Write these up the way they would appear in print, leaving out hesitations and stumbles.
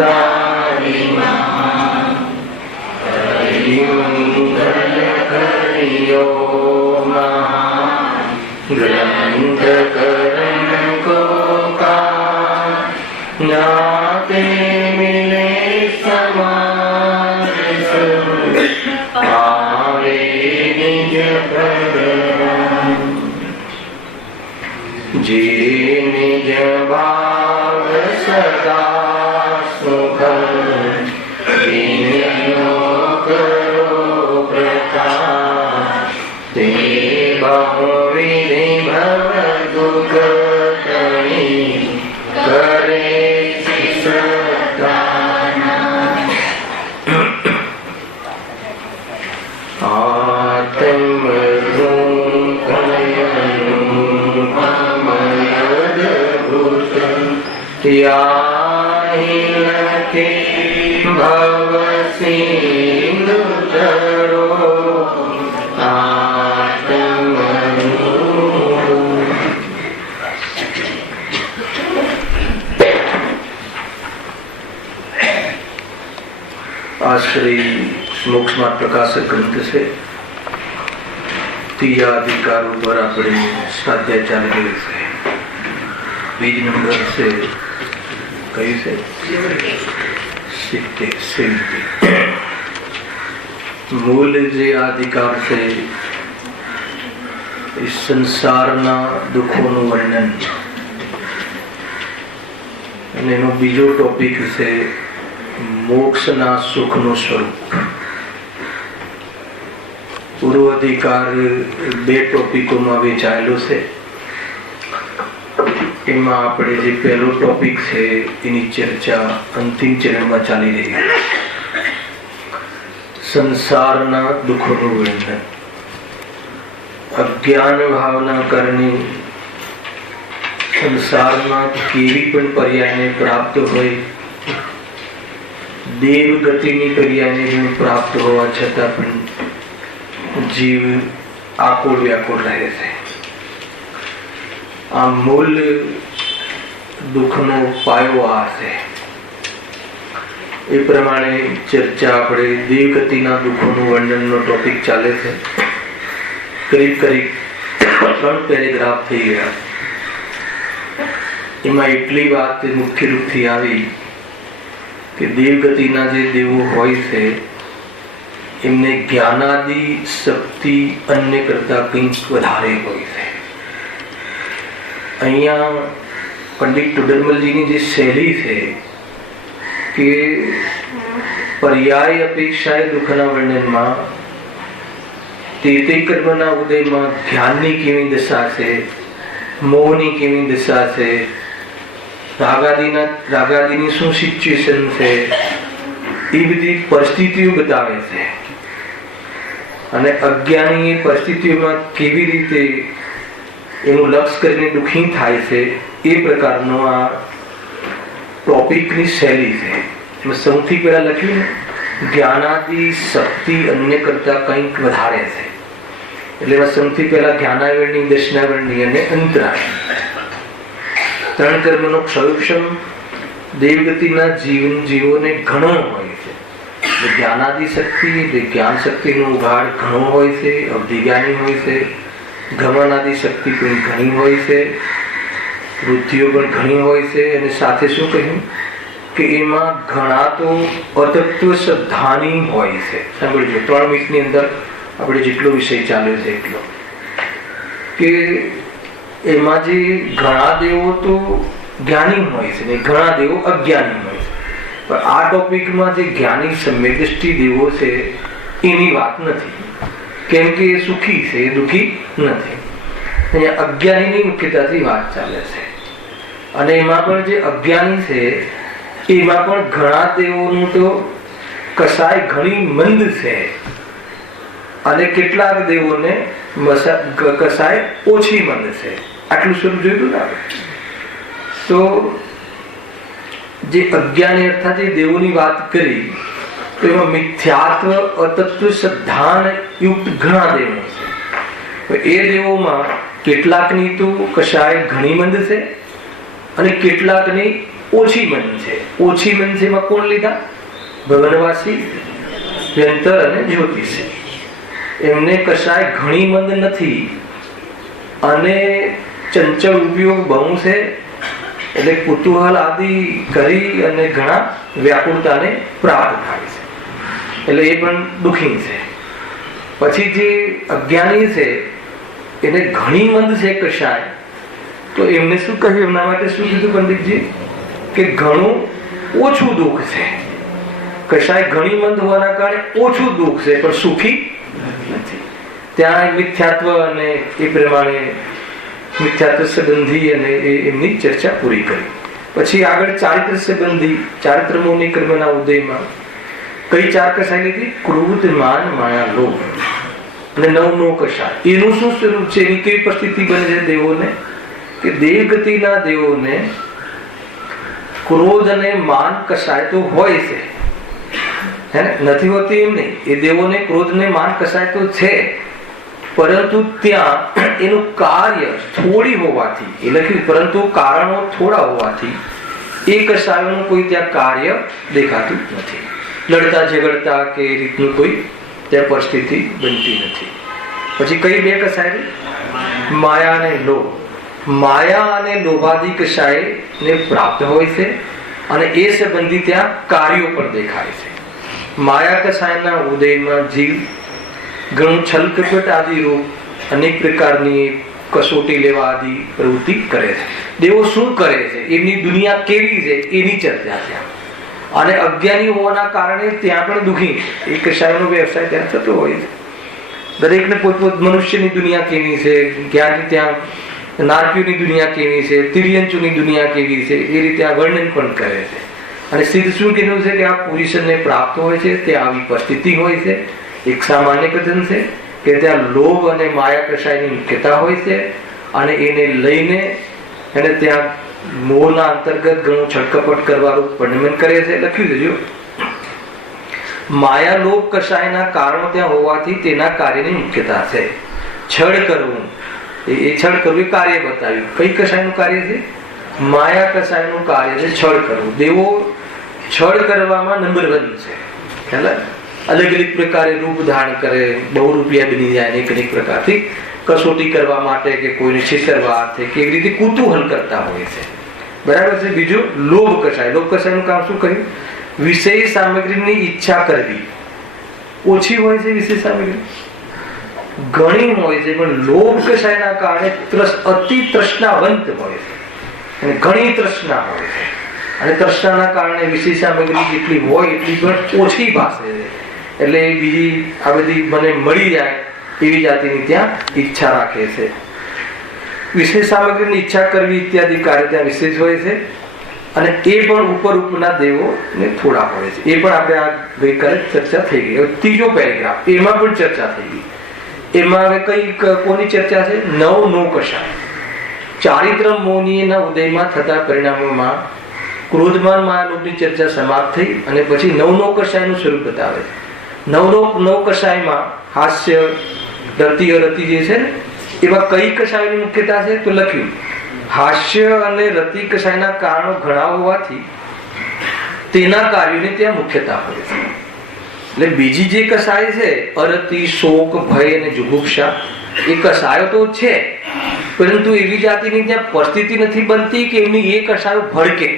તારી મહાન કરિયો મહાન ગ્રંથ કરણ કો કા જ્ઞાતે મિલે સમાન આવે નિજ પ્રગટ જે નિજ ભાવ સદા સુખ વિનયો કરો પ્રકાશ તે બહુવિધિ ભવ દુઃખ તણી કરે ભવ સિંધુ ધરો श्री मोक्ष मार्ग प्रकाशक ग्रंथ से तीया अधिकारों पर अपने स्वाध्याय चालू गए से बीज नंबर से कई से मूल जे अधिकार से इस संसार ना दुखों नु वर्णन અને એનો બીજો ટોપિક છે મોક્ષના સુખનું સ્વરૂપ. પૂર્વ અધિકાર બે ટોપિકોમાં વહેંચાયેલો છે. એમાં આપણે જે પહેલો ટોપિક છે એની ચર્ચા અંતિમ ચરણમાં ચાલી રહી છે. સંસારના દુઃખોનું વર્ણન. અજ્ઞાન ભાવના કારણે સંસારમાં કેવી પણ પર્યાયને પ્રાપ્ત હોય, દેવ ગતિની પર્યાયને પણ પ્રાપ્ત હોવા છતાં પણ જીવ આકુળ વ્યાકુળ રહે છે. આ મૂળ દુઃખનો પાયો આ છે. એ પ્રમાણે ચર્ચા આપણે દેવગતિના દુઃખોનું વર્ણનનો ટોપિક ચાલે છે. કરીબ કરીબ 3 પેરેગ્રાફ થઈ ગયા. એમાં એટલી વાત મુખ્ય રૂપથી આવી કે દેવગતિના જે દેવો હોય છે એમને જ્ઞાનાદિ શક્તિ અન્ય કરતા કંઈક વધારે હોય છે. અહીંયા પંડિત ટુડરમલજીની જે શૈલી છે કે પર્યાય અપેક્ષાએ દુઃખના વર્ણનમાં તે કર્મના ઉદયમાં ધ્યાનની કેવી દશા છે, મોહની કેવી દશા છે, રાગાદિની શું સિચ્યુએશન છે, એ બધી પરિસ્થિતિઓ બતાવે છે. અને અજ્ઞાની એ પરિસ્થિતિઓમાં કેવી રીતે એનું લક્ષ કરીને દુઃખી થાય છે એ પ્રકારનો આ ટોપિકની શૈલી છે. એમાં સૌથી પહેલા લખ્યું જ્ઞાનાદિ શક્તિ અન્ય કરતા કંઈક વધારે છે. એટલે એમાં સૌથી પહેલા જ્ઞાનાવરણી, દર્શનાવરણી અને અંતરાવરણી 3 કર્મનો ક્ષયોક્ષમ દેવગતિના જીવોને ઘણો હોય છે. જ્ઞાનાદિ શક્તિ, જ્ઞાન શક્તિનો ઉઘાડ ઘણો હોય છે, અવધિજ્ઞાની હોય છે, ગમનાદિ શક્તિ પણ ઘણી હોય છે, વૃદ્ધિઓ પણ ઘણી હોય છે. અને સાથે શું કહ્યું કે એમાં ઘણા તો અતત્વ શ્રદ્ધાની હોય છે. સાંભળજો, 3 મિનિટની અંદર આપણે જેટલો વિષય ચાલ્યો છે એટલો કે એમાં જે ઘણા દેવો તો જ્ઞાની હોય છે ને ઘણા દેવો અજ્ઞાની હોય છે. પણ આ ટોપિકમાં જે જ્ઞાની સમ્યદૃષ્ટિ દેવો છે એની વાત નથી, કેમ કે એ સુખી છે, એ દુઃખી નથી. અહીંયા અજ્ઞાનીની મુખ્યતાથી વાત ચાલે છે. અને એમાં પણ જે અજ્ઞાની છે એમાં પણ ઘણા દેવોનું તો કસાય ઘણી મંદ છે અને કેટલાક દેવોને કસાય ઓછી મંદ છે. આટલું સ્વરૂપ જોયું ને. તો જે અજ્ઞાની અર્થાત જે દેવોની વાત કરી તો એમાં મિથ્યાત્વ, અતત્વ શ્રદ્ધાન યુક્ત ઘણા દેવો છે. એ દેવોમાં કેટલાકની તો કશાય ઘણી મંદ છે અને કેટલાકની ઓછી મન છે. ઓછી મન છે એમાં કોણ લીધા? ભવનવાસી, વ્યંતર અને જ્યોતિષ. એમને કશાય ઘણી મંદ નથી અને ચંચળ ઉપયોગ બહુ છે, એટલે કુતૂહલ આદિ કરી અને ઘણા વ્યાકુળતાને પ્રાપ્ત થાય છે, એટલે એ પણ દુઃખી છે. પછી જે અજ્ઞાની છે એને ઘણી મંદ છે કશાય, તો એમને શું કહ્યું? એમના માટે શું કીધું પંડિતજી? કે ઘણું ઓછું દુઃખ છે. કશાય ઘણી મંદ હોવાના કારણે ઓછું દુઃખ છે, પણ સુખી નથી. ત્યાં મિથ્યાત્વ અને એ પ્રમાણે મિથ્યાત્વ સંબંધી અને એમની ચર્ચા પૂરી કરી. પછી આગળ ચારિત્ર સંબંધી, ચારિત્ર મૌની કર્મના ઉદયમાં કઈ 4 કસાય લીધી? ક્રોધ, માન, માયા, લોભ અને 9નો કસાય. એનું શું સ્વરૂપ છે? એની કેવી પરિસ્થિતિ બને છે દેવોને? કે દેવગતિના દેવોને ક્રોધ અને માન કસાય તો હોય છે, હે ને? નથી હોતી એમ નહીં. એ દેવોને ક્રોધ ને માન કસાય તો છે, પરંતુ ત્યાં એનું કાર્ય થોડી હોવાથી, એ લખ્યું પરંતુ કારણો થોડા હોવાથી એ કસાયોનું કોઈ ત્યાં કાર્ય દેખાતું નથી. લડતા ઝઘડતા કે એ રીતનું કોઈ ત્યાં પરિસ્થિતિ બનતી નથી. પછી કઈ 2 કસાય? માયા અને લોભ. માયા અને લોભાદી કસાય ને પ્રાપ્ત હોય છે અને એ સંબંધી ત્યાં કાર્યો પણ દેખાય છે. માયા કસાયના ઉદયમાં જીવ ઘણું છલ કપટ આદિ રૂપ અનેક પ્રકારની કસોટી લેવા આદિ પ્રવૃત્તિ કરે છે. દેવો શું કરે છે, એમની દુનિયા કેવી છે એની ચર્ચા ત્યાં. અને અજ્ઞાની હોવાના કારણે ત્યાં પણ દુઃખી છે. એ કશાયનો વ્યવસાય ત્યાં થતો હોય છે. દરેકને પોતપોત મનુષ્યની દુનિયા કેવી છે, જ્ઞાની ત્યાં નારકીઓની દુનિયા કેવી છે, તિર્યંચોની દુનિયા કેવી છે, એ રીતે આ વર્ણન પણ કરે છે. અને સિદ્ધ શું કહેવું છે? કે આ પુરુષને પ્રાપ્ત હોય છે તે આવી પરિસ્થિતિ હોય છે. એક સામાન્ય કથન છે કે ત્યાં લોભ અને માયા કસાયની મુખ્યતા હોય છે અને એને લઈને એને ત્યાં મોહના અંતર્ગત ઘણું છટકપટ કરવાનું વર્ણન કરે છે. લખ્યું છે જો, માયા લોભ કસાયના કારણો ત્યાં હોવાથી તેના કાર્યની મુખ્યતા છે. છળ કરવું, એ છળ કરવું એ કાર્ય બતાવ્યું. કઈ કસાયનું કાર્ય છે? માયા કસાયનું કાર્ય છે છળ કરવું. દેવો છળ કરવામાં નંબર 1 છે. ખ્યાલ? અલગ અલગ પ્રકારે રૂપ ધારણ કરે, બહુ રૂપિયા બની જાય, અનેક પ્રકારથી કસોટી કરવા માટે કે કોઈને છેતરવા અર્થે કેવી રીતે કુતૂહલ કરતા હોય છે. બરાબર છે. બીજું લોભ કસાય. લોભ કસાયનું કામ શું કર્યું? વિષય સામગ્રીની ઈચ્છા કરવી. ઓછી હોય છે વિષય સામગ્રી, ઘણી હોય છે, પણ લોભ કસાયના કારણે અતિ તૃષ્ણાવંત હોય છે અને ઘણી તૃષ્ણા હોય છે. અને તૃષ્ણાના કારણે વિષય સામગ્રી જેટલી હોય એટલી પણ ઓછી ભાષે છે. એટલે બીજી આ બધી મને મળી જાય એવી જાતિની ત્યાં ઈચ્છા રાખે છે. વિશેષ સામગ્રીની ઈચ્છા કરવી ઇત્યાદિ કાર્ય ત્યાં વિશેષ હોય છે. અને એ પણ ઉપરના દેવો ને થોડા હોય છે. એ પણ આપણે આ ગઈકાલે ચર્ચા થઈ ગઈ. હવે 3જો પેરેગ્રાફ, એમાં પણ ચર્ચા થઈ ગઈ. એમાં હવે કઈ કોની ચર્ચા છે? 9નો કસાય. ચારિત્ર મૌનીના ઉદયમાં થતા પરિણામોમાં ક્રોધમાન માયાલોભની ચર્ચા સમાપ્ત થઈ અને પછી 9નો કસાયનું સ્વરૂપ બતાવે છે. 9 કસાયમાં હાસ્ય, રતિ, અરતિ જે છે ને એમાં કઈ કસાયની મુખ્યતા છે? તો લખ્યું હાસ્ય અને રતિ કસાયના કારણો ઘણા હોવાથી તેના કાર્યોની ત્યાં મુખ્યતા હોય છે. એટલે બીજી જે કસાય છે અરતિ, શોક, ભય અને જુગુપ્સા, એ કસાયો તો છે, પરંતુ એવી જાતિની ત્યાં પરિસ્થિતિ નથી બનતી કે એમની એ કસાયો ભડકે.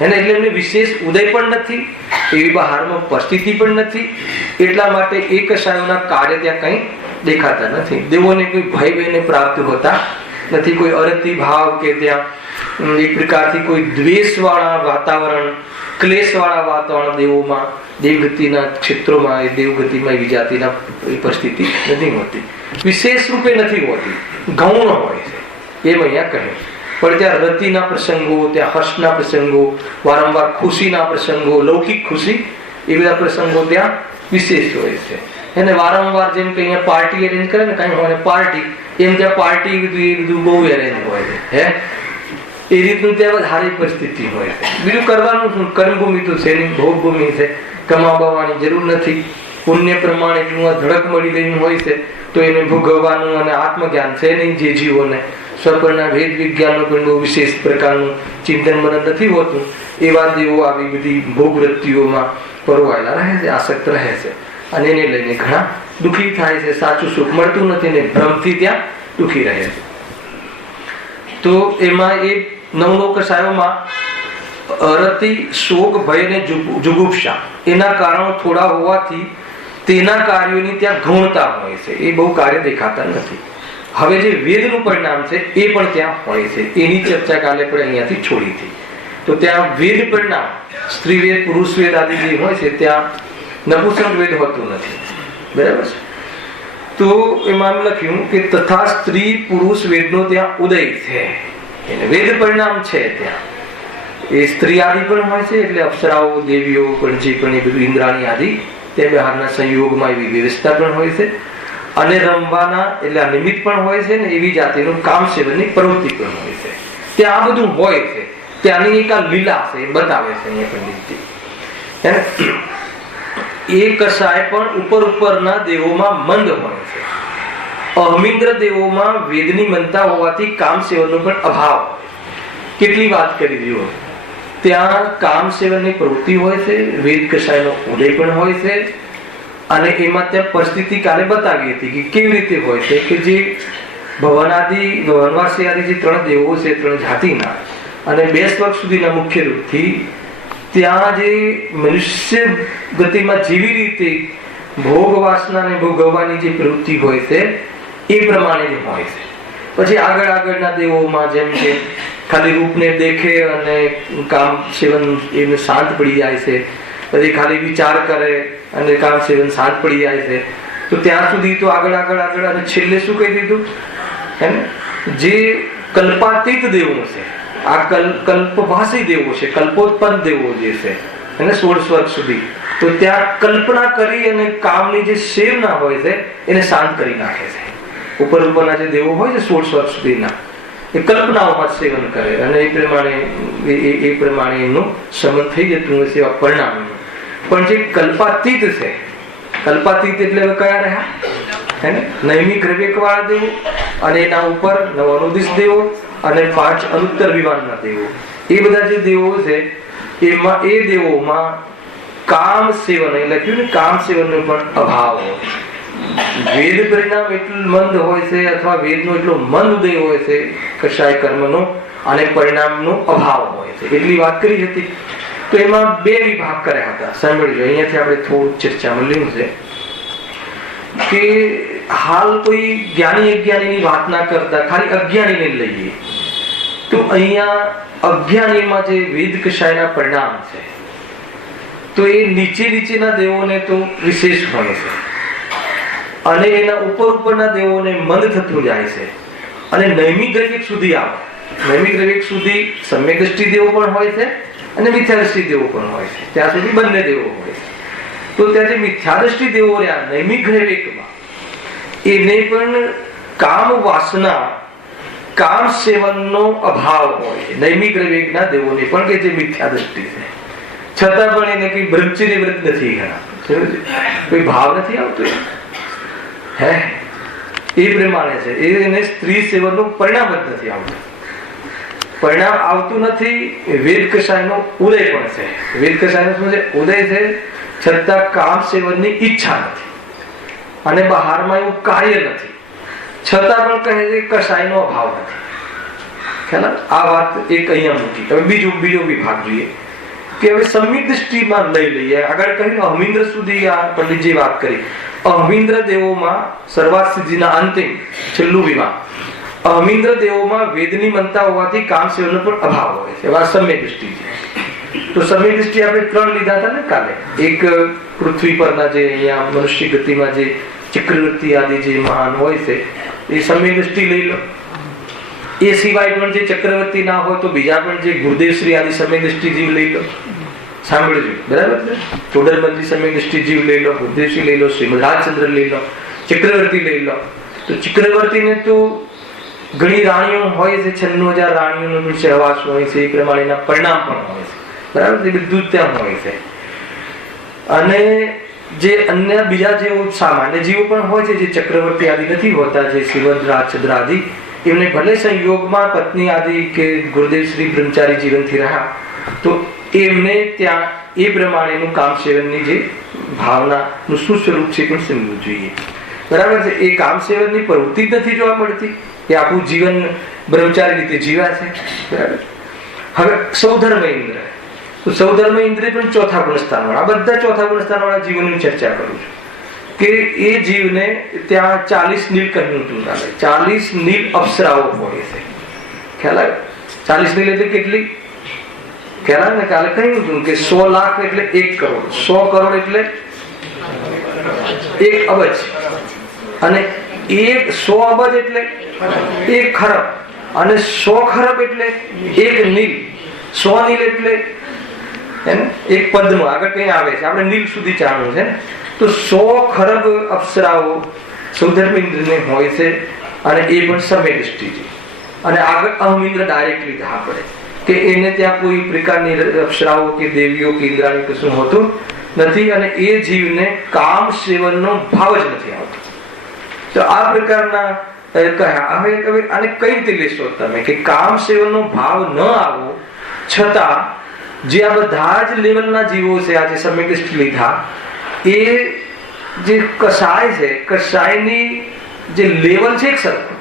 એટલે એમને વિશેષ ઉદય પણ નથી, એવી બહારમાં પરિસ્થિતિ પણ નથી. એટલા માટે એ કસાયોના કાર્ય ત્યાં કંઈ દેખાતા નથી. દેવોને કોઈ ભય ભયને પ્રાપ્ત હોતા નથી. કોઈ અરતિ ભાવ કે ત્યાં એક પ્રકારથી કોઈ દ્વેષવાળા વાતાવરણ, ક્લેશવાળા વાતાવરણ દેવોમાં, દેવગતિના ક્ષેત્રોમાં, એ દેવગતિમાં એવી જાતિના પરિસ્થિતિ નથી હોતી. વિશેષ રૂપે નથી હોતી, ગૌણ હોય છે એમ અહીંયા કહે. પણ ત્યાં રતિના પ્રસંગો, ત્યાં હર્ષના પ્રસંગો, વારંવાર ખુશીના પ્રસંગો, લૌકિક ખુશી, એ બધા પ્રસંગો ત્યાં વિશેષ હોય છે. એને વારંવાર જેમ કે અહીંયા પાર્ટી એરેન્જ કરે ને કઈ હોય પાર્ટી, એમ ત્યાં પાર્ટી બધું બહુ એરેન્જ હોય છે. હે એ રીતનું ત્યાં સારી પરિસ્થિતિ હોય છે. બીજું કરવાનું શું? કર્મભૂમિ તો છે નહીં, ભોગભૂમિ છે, કમાવાની જરૂર નથી. પુણ્ય પ્રમાણે ધડક મળી ગયું હોય છે તો એને ભોગવવાનું અને આત્મજ્ઞાન છે નહીં જે જીવોને. સ્વપરના ભેદ વિજ્ઞાનનું પણ બહુ વિશેષ પ્રકારનું ચિંતન મનન નથી હોતું, એવા દેવો આવી બધી ભોગવૃત્તિઓમાં પરોવાયેલા રહે છે, આસક્ત રહે છે, અને એને લઈને ઘણા દુઃખી થાય છે. સાચું સુખ મળતું નથી ને ભ્રમથી ત્યાં દુઃખી રહે છે. તો એમાં એ 9 કસાયોમાં અરતિ, શોક, ભય અને જુગુપ્સા એના કારણો થોડા હોવાથી તેના કાર્યોની ત્યાં ગૌણતા હોય છે, એ બહુ કાર્ય દેખાતા નથી. હવે જે વેદનું પરિણામ છે એ પણ ત્યાં હોય છે, એની ચર્ચા કાલે પણ અહીંયાથી છોડી હતી. તો ત્યાં વેદ પરિણામ, સ્ત્રી વેદ, પુરુષ વેદ આદિ જે હોય છે ત્યાં નપુંસક વેદ હોતું નથી. બરાબર છે? તો એમાં લખ્યું કે તથા સ્ત્રી પુરુષ વેદનો ત્યાં ઉદય છે, વેદ પરિણામ છે ત્યાં. એ સ્ત્રી આદિ પણ હોય છે, એટલે અપ્સરાઓ, દેવીઓ પણ જે પણ એ બધું ઇન્દ્રાણી આદિ તે બહારના સંયોગમાં એવી વ્યવસ્થા પણ હોય છે, અને રમવાના એટલે નિમિત્ત પણ હોય છે, ને એવી જાતિનું કામ સેવનની પ્રવૃત્તિ પણ હોય છે. ત્યાં આ બધું હોય છે, ત્યાંની એક આ લીલા છે એ બતાવે છે અહીંયા પંડિતજી. એ કસાય પણ ઉપરના દેવોમાં મંદ હોય છે. અહમિન્દ્ર દેવોમાં વેદની મનતા હોવાથી કામ સેવનનો પણ અભાવ. કેટલી વાત કરી જુઓ, ત્યાં કામ સેવનની પ્રવૃત્તિ હોય છે, વેદ કસાયનો ઉદય પણ હોય છે, અને એમાં ત્યાં પરિસ્થિતિ કાલે બતાવી હતી કે કેવી રીતે હોય છે કે જે ભવનવાસી આદિ જે 3 દેવો છે, 3 જાતિના અને 2 સ્વર્ગ સુધીના મુખ્ય રૂપથી ત્યાં જે મનુષ્ય ગતિમાં જેવી રીતે ભોગ વાસના ને ભોગવવાની જે પ્રવૃત્તિ હોય છે એ પ્રમાણે જ હોય છે. પછી આગળના દેવોમાં જેમ કે ખાલી રૂપને દેખે અને કામ સેવન એને શાંત પડી જાય છે, પછી ખાલી વિચાર કરે અને કામ સેવન શાંત પડી જાય છે. તો ત્યાં સુધી તો આગળ અને છેલ્લે શું કહી દીધું, જે કલ્પાતીત દેવો છે, આ કલ્પભાષી દેવો છે, કલ્પોત્પન્ન દેવો જે છે એને 16 સ્વર્ગ સુધી, તો ત્યાં કલ્પના કરી અને કામની જે સેવના હોય છે એને શાંત કરી નાખે છે. ઉપરના જે દેવો હોય છે 16 સ્વર્ગ સુધીના, એ કલ્પનાઓમાં સેવન કરે અને એ પ્રમાણે એનું સમન થઈ જતું હોય છે પરિણામ. પણ જે કલ્પાતીત છે, કલ્પાતીત એટલે કયા રહ્યા, નૈમિક વિવેક વાળા દેવો, અને એના ઉપર 9 અનુદિશ દેવો અને 5 અનુત્તર વિવાનના દેવો, એ બધા જે દેવો છે એમાં એ દેવોમાં કામ સેવન, એ લખ્યું ને કામ સેવનનો પણ અભાવ હોય. વેદ પરિણામ એટલું મંદ હોય છે, અથવા વેદનો એટલો મંદ ઉદય હોય છે કશાય કર્મનો, અને પરિણામનો અભાવ હોય છે. એટલી વાત કરી હતી. તો એમાં 2 વિભાગ કર્યા હતા, સાંભળજો. અહીંયાથી આપણે થોડું ચર્ચામાં લીધું છે કે હાલ કોઈ જ્ઞાની અજ્ઞાનીની વાત ના કરતા ખાલી અજ્ઞાનીને લઈએ, તો અહીંયા અજ્ઞાનીમાં જે વેદ કશાયના પરિણામ છે તો એ નીચેના દેવોને તો વિશેષ હોય છે, અને એના ઉપરના દેવોને મંદ થતું જાય છે, અને નૈમિક દ્રવ્ય સુધી આવે. નૈમિક દ્રવ્ય સુધી સમ્યક દ્રષ્ટિ દેવો પણ હોય છે અને મિથ્યા દ્રષ્ટિ દેવો પણ હોય છે, ત્યાં સુધી બંને દેવો હોય છે. તો ત્યાં જે મિથ્યા દ્રષ્ટિ દેવો રહ્યા નૈમિક દ્રવ્યમાં, એને પણ કામ વાસના, કામ સેવનનો અભાવ હોય છે. નૈમિક દ્રવ્યના દેવોને પણ કે જે મિથ્યા દ્રષ્ટિ છે, છતાં પણ એને કઈ બ્રહ્મચર્ય વ્રત નથી ગણાતું, કોઈ ભાવ નથી આવતો. એ પ્રમાણે છે, એને સ્ત્રી સેવનનું પરિણામ જ નથી આવતું. પરિણામ આવતું નથી. વેદ કષાયનો ઉદય પણ છે. વેદ કષાયનો શું છે? ઉદય છે, છતાં કામ સેવનની ઈચ્છા નથી, અને બહારમાં એવું કાર્ય નથી, છતાં પણ કહે છે કષાયનો અભાવ નથી. ખ્યાલ? આ વાત એક અહીંયા મૂકી. હવે બીજો વિભાગ જોઈએ કે હવે સમ્યક દ્રષ્ટિમાં લઈ લઈએ. આગળ કહ્યું અહમિન્દ્ર સુધી આ પંડિતજી વાત કરી. અહમિન્દ્ર દેવોમાં સર્વાર્થ સિદ્ધિના અંતિમ છેલ્લું વિભાગ, અહમિન્દ્ર દેવોમાં વેદની મનતા હોવાથી કામ સેવનનો પણ અભાવ હોય છે. એવા સમ્યક દ્રષ્ટિ છે. તો સમ્યક દ્રષ્ટિ આપણે 3 લીધા હતા ને કાલે. એક પૃથ્વી પરના જે અહીંયા મનુષ્ય ગતિમાં જે ચક્રવર્તી આદિ જે મહાન હોય છે એ સમ્યક દ્રષ્ટિ લઈ લો. એ સિવાય પણ જે ચક્રવર્તી ના હોય તો બીજા પણ જે ગુરુદેવ શ્રી આદિ સમ્યક દ્રષ્ટિ જીવ લઈ લો. સાંભળજો, બરાબર છે? ચોડરમલજી સમ્યક દ્રષ્ટિ જીવ લઈ લો, ગુરુદેવશ્રી લઈ લો, શ્રીમદ રાજચંદ્ર લઈ લો, ચક્રવર્તી લઈ લો. તો ચક્રવર્તીને તો ઘણી રાણીઓ હોય છે, 96,000 રાણીઓનો પણ સહવાસ હોય છે, એ પ્રમાણેના પરિણામ પણ હોય છે, બરાબર? એ બધું ત્યાં હોય છે. અને જે અન્ય બીજા જે સામાન્ય જીવો પણ હોય છે, જે ચક્રવર્તી આદિ નથી હોતા, જે શ્રીમદ રાજચંદ્ર આદિ, એમને ભલે સંયોગમાં પત્ની આદિ કે ગુરુદેવ શ્રી બ્રહ્મચારી જીવનથી રહ્યા, તો એમને ત્યાં એ પ્રમાણેનું કામ સેવનની જે ભાવનાનું શું સ્વરૂપ છે પણ સમજવું જોઈએ. બરાબર છે. એ કામ સેવનની પ્રવૃત્તિ જ નથી જોવા મળતી, એ આખું જીવન બ્રહ્મચારી રીતે જીવ્યા છે. બરાબર. હવે સૌધર્મ ઇન્દ્ર, તો સૌધર્મ ઇન્દ્ર પણ ચોથા ગુણસ્થાન વાળા, બધા ચોથા ગુણસ્થાન વાળા જીવનની ચર્ચા કરું છું કે એ જીવને ત્યાં 40 નીલકંઠનું ચાલે, 40 નીલ અપ્સરાઓ હોય છે. ખ્યાલ આવે? 40 નીલ એટલે કેટલી? ખ્યાલ આવે ને? કાલે કહ્યું હતું કે 100 લાખ એટલે 1 કરોડ, 100 કરોડ એટલે 1 અબજ, અને 100 અબજ એટલે 1 ખરબ, અને 100 ખરબ એટલે 1 નીલ, 100 નીલ એટલે એક પદનું આગળ કઈ આવે છે, આપણે નીલ સુધી જાણવું છે ને. તો 100 ખરબ અપ્સરાઓ સૌધર્મેન્દ્રને હોય છે, અને એ પણ સમય દૃષ્ટિથી. અને આગળ અહમિન્દ્ર ડાયરેક્ટલી ધા પડે કે એને ત્યાં કોઈ પ્રકારની અપ્સરાઓ કે દેવીઓ કે ઇન્દ્રાણી કશું હોતું નથી, અને એ જીવને કામ સેવનનો ભાવ જ નથી આવતો. તો આ પ્રકારના કહ્યા. હવે આને કઈ રીતે લેશો તમે કે કામ સેવનનો ભાવ ન આવો છતાં જે આ બધા જ લેવલના જીવો છે, આજે સમય દૃષ્ટિ લીધા, એ જે કસાય છે, કસાયની જે લેવલ છે એક સરખું,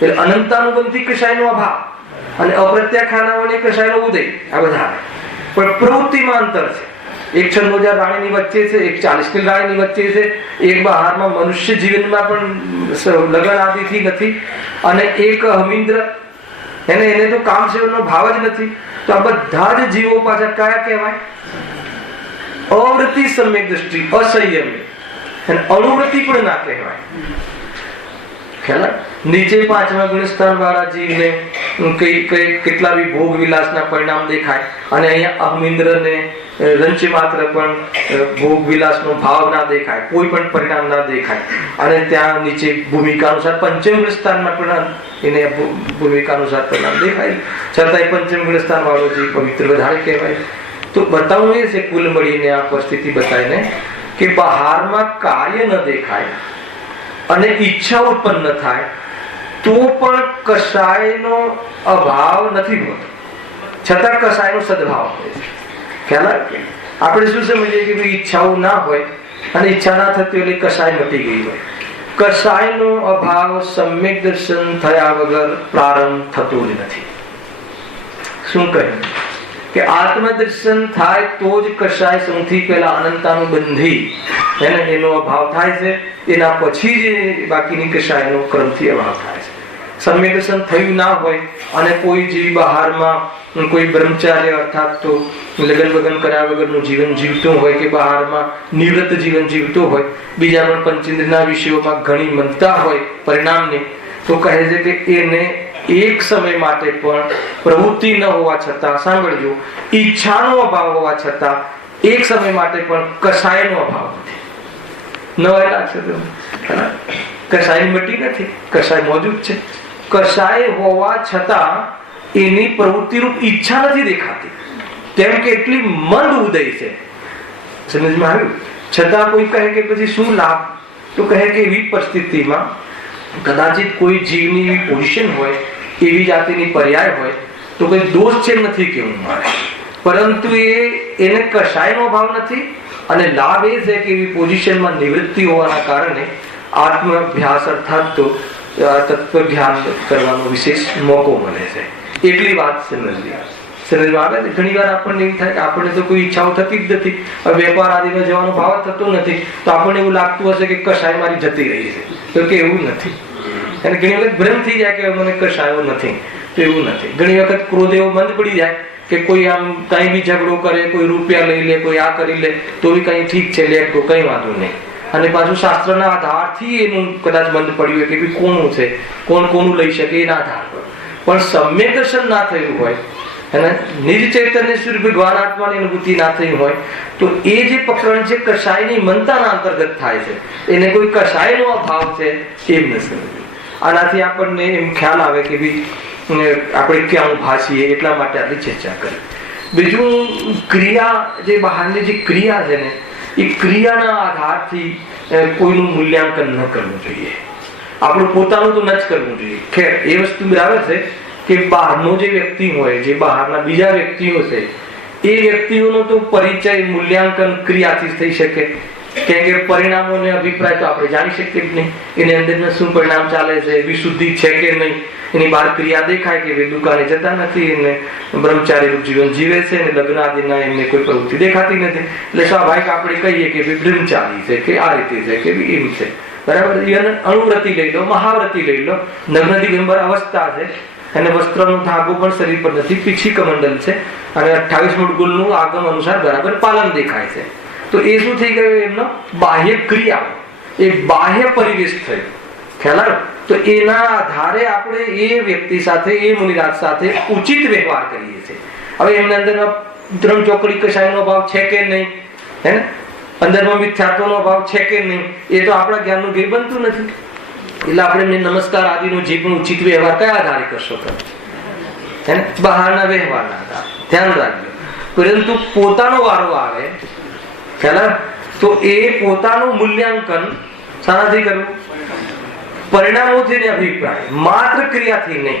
એટલે અનંતાનુગમથી કસાયનો અભાવ અને અપ્રત્યાખ્યાનોને કસાયનો ઉદય, આ બધા પણ પ્રવૃત્તિમાં અંતર છે. એક 96,000 રાણીની વચ્ચે છે, એક 40 રાણીની વચ્ચે છે, એક બહારમાં મનુષ્ય જીવનમાં પણ લગન આદિથી નથી, અને એક હમિન્દ્ર એને તો કામ સેવનનો ભાવ જ નથી. તો આ બધા જ જીવો પાછા કયા કહેવાય? અવૃત્તિ, સમ્યક દ્રષ્ટિ, અસંયમી, અને અનુવૃત્તિ પણ ના કહેવાય. ખ્યાલ? નીચે 5મા ગુણસ્થાન વાળા જીવને કેટલા બી ભોગ વિલાસના પરિણામ દેખાય, અને અહીંયા અહમિન્દ્રને રંચ માત્ર પણ ભોગ વિલાસનો ભાવ ના દેખાય, કોઈ પણ પરિણામ ના દેખાય. અને ત્યાં નીચે ભૂમિકા અનુસાર 5મ ગુણસ્થાનમાં પણ એને ભૂમિકા અનુસાર પરિણામ દેખાય, છતાંય 5મ ગુણસ્થાન વાળો જે પવિત્ર વધારે કહેવાય. તો બતાવવું એ છે કુલ મળીને આ પરિસ્થિતિ બતાવીને કે બહારમાં કાર્ય ન દેખાય અને ઈચ્છા ઉત્પન્ન થાય તો પણ કસાયનો અભાવ નથી હોતો, છતાં કસાયનો સદભાવ હોય છે. ખ્યાલ આવે? આપણે શું સમજીએ કે ઈચ્છાઓ ના હોય અને ઈચ્છા ના થતી એટલે કસાય મટી ગઈ હોય. કસાયનો અભાવ સમ્યક દર્શન થયા વગર પ્રારંભ થતો જ નથી. શું કહ્યું કે આત્મદર્શન થાય તો જ કસાય સૌથી પહેલા અનંતાનુબંધી એનો અભાવ થાય છે, એના પછી જ બાકીની કસાયનો ક્રમથી અભાવ થાય છે. સમ્યક દર્શન થયું ના હોય અને કોઈ જીવ બહારમાં કોઈ બ્રહ્મચાર્ય અર્થાત તો લગ્ન વગન કર્યા વગરનું જીવન જીવતું હોય કે બહારમાં નિવૃત્ત જીવન જીવતો હોય, બીજા પણ પંચેન્દ્રના વિષયોમાં ઘણી મનતા હોય પરિણામને, તો કહે છે કે એને એક સમય માટે પણ પ્રવૃત્તિ ન હોવા છતાં, સાંભળજો, ઈચ્છાનો અભાવ હોવા છતાં એક સમય માટે પણ કસાયનો અભાવ નથી. નવાઈ લાગશે તમને. કસાય મટી નથી, કસાય મોજૂદ છે. કસાય હોવા છતાં એની પ્રવૃત્તિરૂપ ઈચ્છા નથી દેખાતી, કેમ કે એટલી મંદ ઉદય છે. સમજમાં આવ્યું? છતાં કોઈ કહે કે પછી શું લાભ? તો કહે કે એવી પરિસ્થિતિમાં કદાચિત કોઈ જીવની એવી પોઝિશન હોય, એવી જાતિની પર્યાય હોય, તો કોઈ દોષ છે નથી કેવું મારે, પરંતુ એને કસાયનો ભાવ નથી, અને લાભ એ છે કે એવી પોઝિશનમાં નિવૃત્તિ હોવાના કારણે આત્માભ્યાસ અર્થાત તો તત્વ ધ્યાન કરવાનો વિશેષ મોકો મળે છે. એટલી વાત સમજમાં આવે છે. ઘણી વાર આપણને એવું થાય કે આપણને તો કોઈ ઈચ્છાઓ થતી જ નથી, વેપાર આદિમાં જવાનો ભાવ થતો નથી, તો આપણને એવું લાગતું હશે કે કસાય મારી જતી રહી છે, તો કે એવું નથી. અને ઘણી વખત ભ્રમ થઈ જાય કે મને કસાયો નથી, તો એવું નથી. ઘણી વખત ક્રોધ એવો બંધ પડી જાય કે કોઈ આમ કઈ બી ઝઘડો કરે, કોઈ રૂપિયા લઈ લે, કોઈ આ કરી લે, તો બી કઈ ઠીક છે, લેટ ગો, કઈ વાંધો નહીં. અને પાછું શાસ્ત્રના આધારથી એનું કદાચ બંધ પડ્યું હોય કે ભાઈ કોનું છે, કોણ કોનું લઈ શકે એના આધાર પર. પણ સમ્યક દર્શન ના થયું હોય અને નિજ ચૈતન્ય સ્વરૂપ ભગવાન આત્માની અનુભૂતિ ના થઈ હોય, તો એ જે પ્રકરણ છે કસાયની મનતાના અંતર્ગત થાય છે, એને કોઈ કસાયનો અભાવ છે એમ નથી. આનાથી આપણને એમ ખ્યાલ આવે કે ભાઈ આપણે ક્યાં ઉભા છીએ, એટલા માટે આટલી ચર્ચા કરી. બીજું, ક્રિયા, જે બહારની જે ક્રિયા છે ને, એ ક્રિયાના આધારથી કોઈનું મૂલ્યાંકન ન કરવું જોઈએ. આપણું પોતાનું તો ન જ કરવું જોઈએ. ખેર એ વસ્તુ આવે છે કે બહારનો જે વ્યક્તિ હોય, જે બહારના બીજા વ્યક્તિઓ છે, એ વ્યક્તિઓનો તો પરિચય મૂલ્યાંકન ક્રિયાથી થઈ શકે. કેમ કે પરિણામો અને અભિપ્રાય તો આપણે જાણી શકીએ જ નહીં. એની અંદર શું પરિણામ ચાલે છે, વિશુદ્ધિ છે કે નહીં, એની બહાર ક્રિયા દેખાય કે દુકાને જતા નથી, એને બ્રહ્મચારી રૂપ જીવન જીવે છે, અને લગ્ન આદિના એમને કોઈ પ્રવૃત્તિ દેખાતી નથી. એટલે સ્વાભાવિક આપણે કહીએ કે બ્રહ્મચારી છે, કે આ રીતે છે, કે એમ છે. બરાબર. અણુવ્રતિ લઈ લો, મહાવ્રતિ લઈ લો, નગ્ન દિગંબર અવસ્થા છે, અને વસ્ત્રનો ધાગો પણ શરીર પર નથી, પીછી કમંડલ છે, અને 28 મુડગુલનું આગમ અનુસાર બરાબર પાલન દેખાય છે. તો એ શું થઈ ગયું? એમનો બાહ્ય ક્રિયા, એ બાહ્ય પરિવેશ થયો. ખ્યાલ આવ્યો? તો એના આધારે આપણે એ વ્યક્તિ સાથે, એ મુનિરાજ સાથે ઉચિત વ્યવહાર કરીએ છીએ. હવે એમના અંદર ત્રણ ચોકડી કશાયનો ભાવ છે કે નહીં, હે ને, અંદરમાં મિથ્યાત્વનો ભાવ છે કે નહીં, એ તો આપણા જ્ઞાનનું ધ્યેય બનતું નથી. એટલે આપણે નમસ્કાર આદિનો જે પણ ઉચિત વ્યવહાર કયા આધારે કરશો તમે? હે ને, બહારના વ્યવહારના આધારે ધ્યાન રાખજો. પરંતુ પોતાનો વારો આવે, ખ્યાલ, તો એ પોતાનું મૂલ્યાંકન શાનાથી કરવું? પરિણામોથી ને અભિપ્રાય, માત્ર ક્રિયાથી નહીં.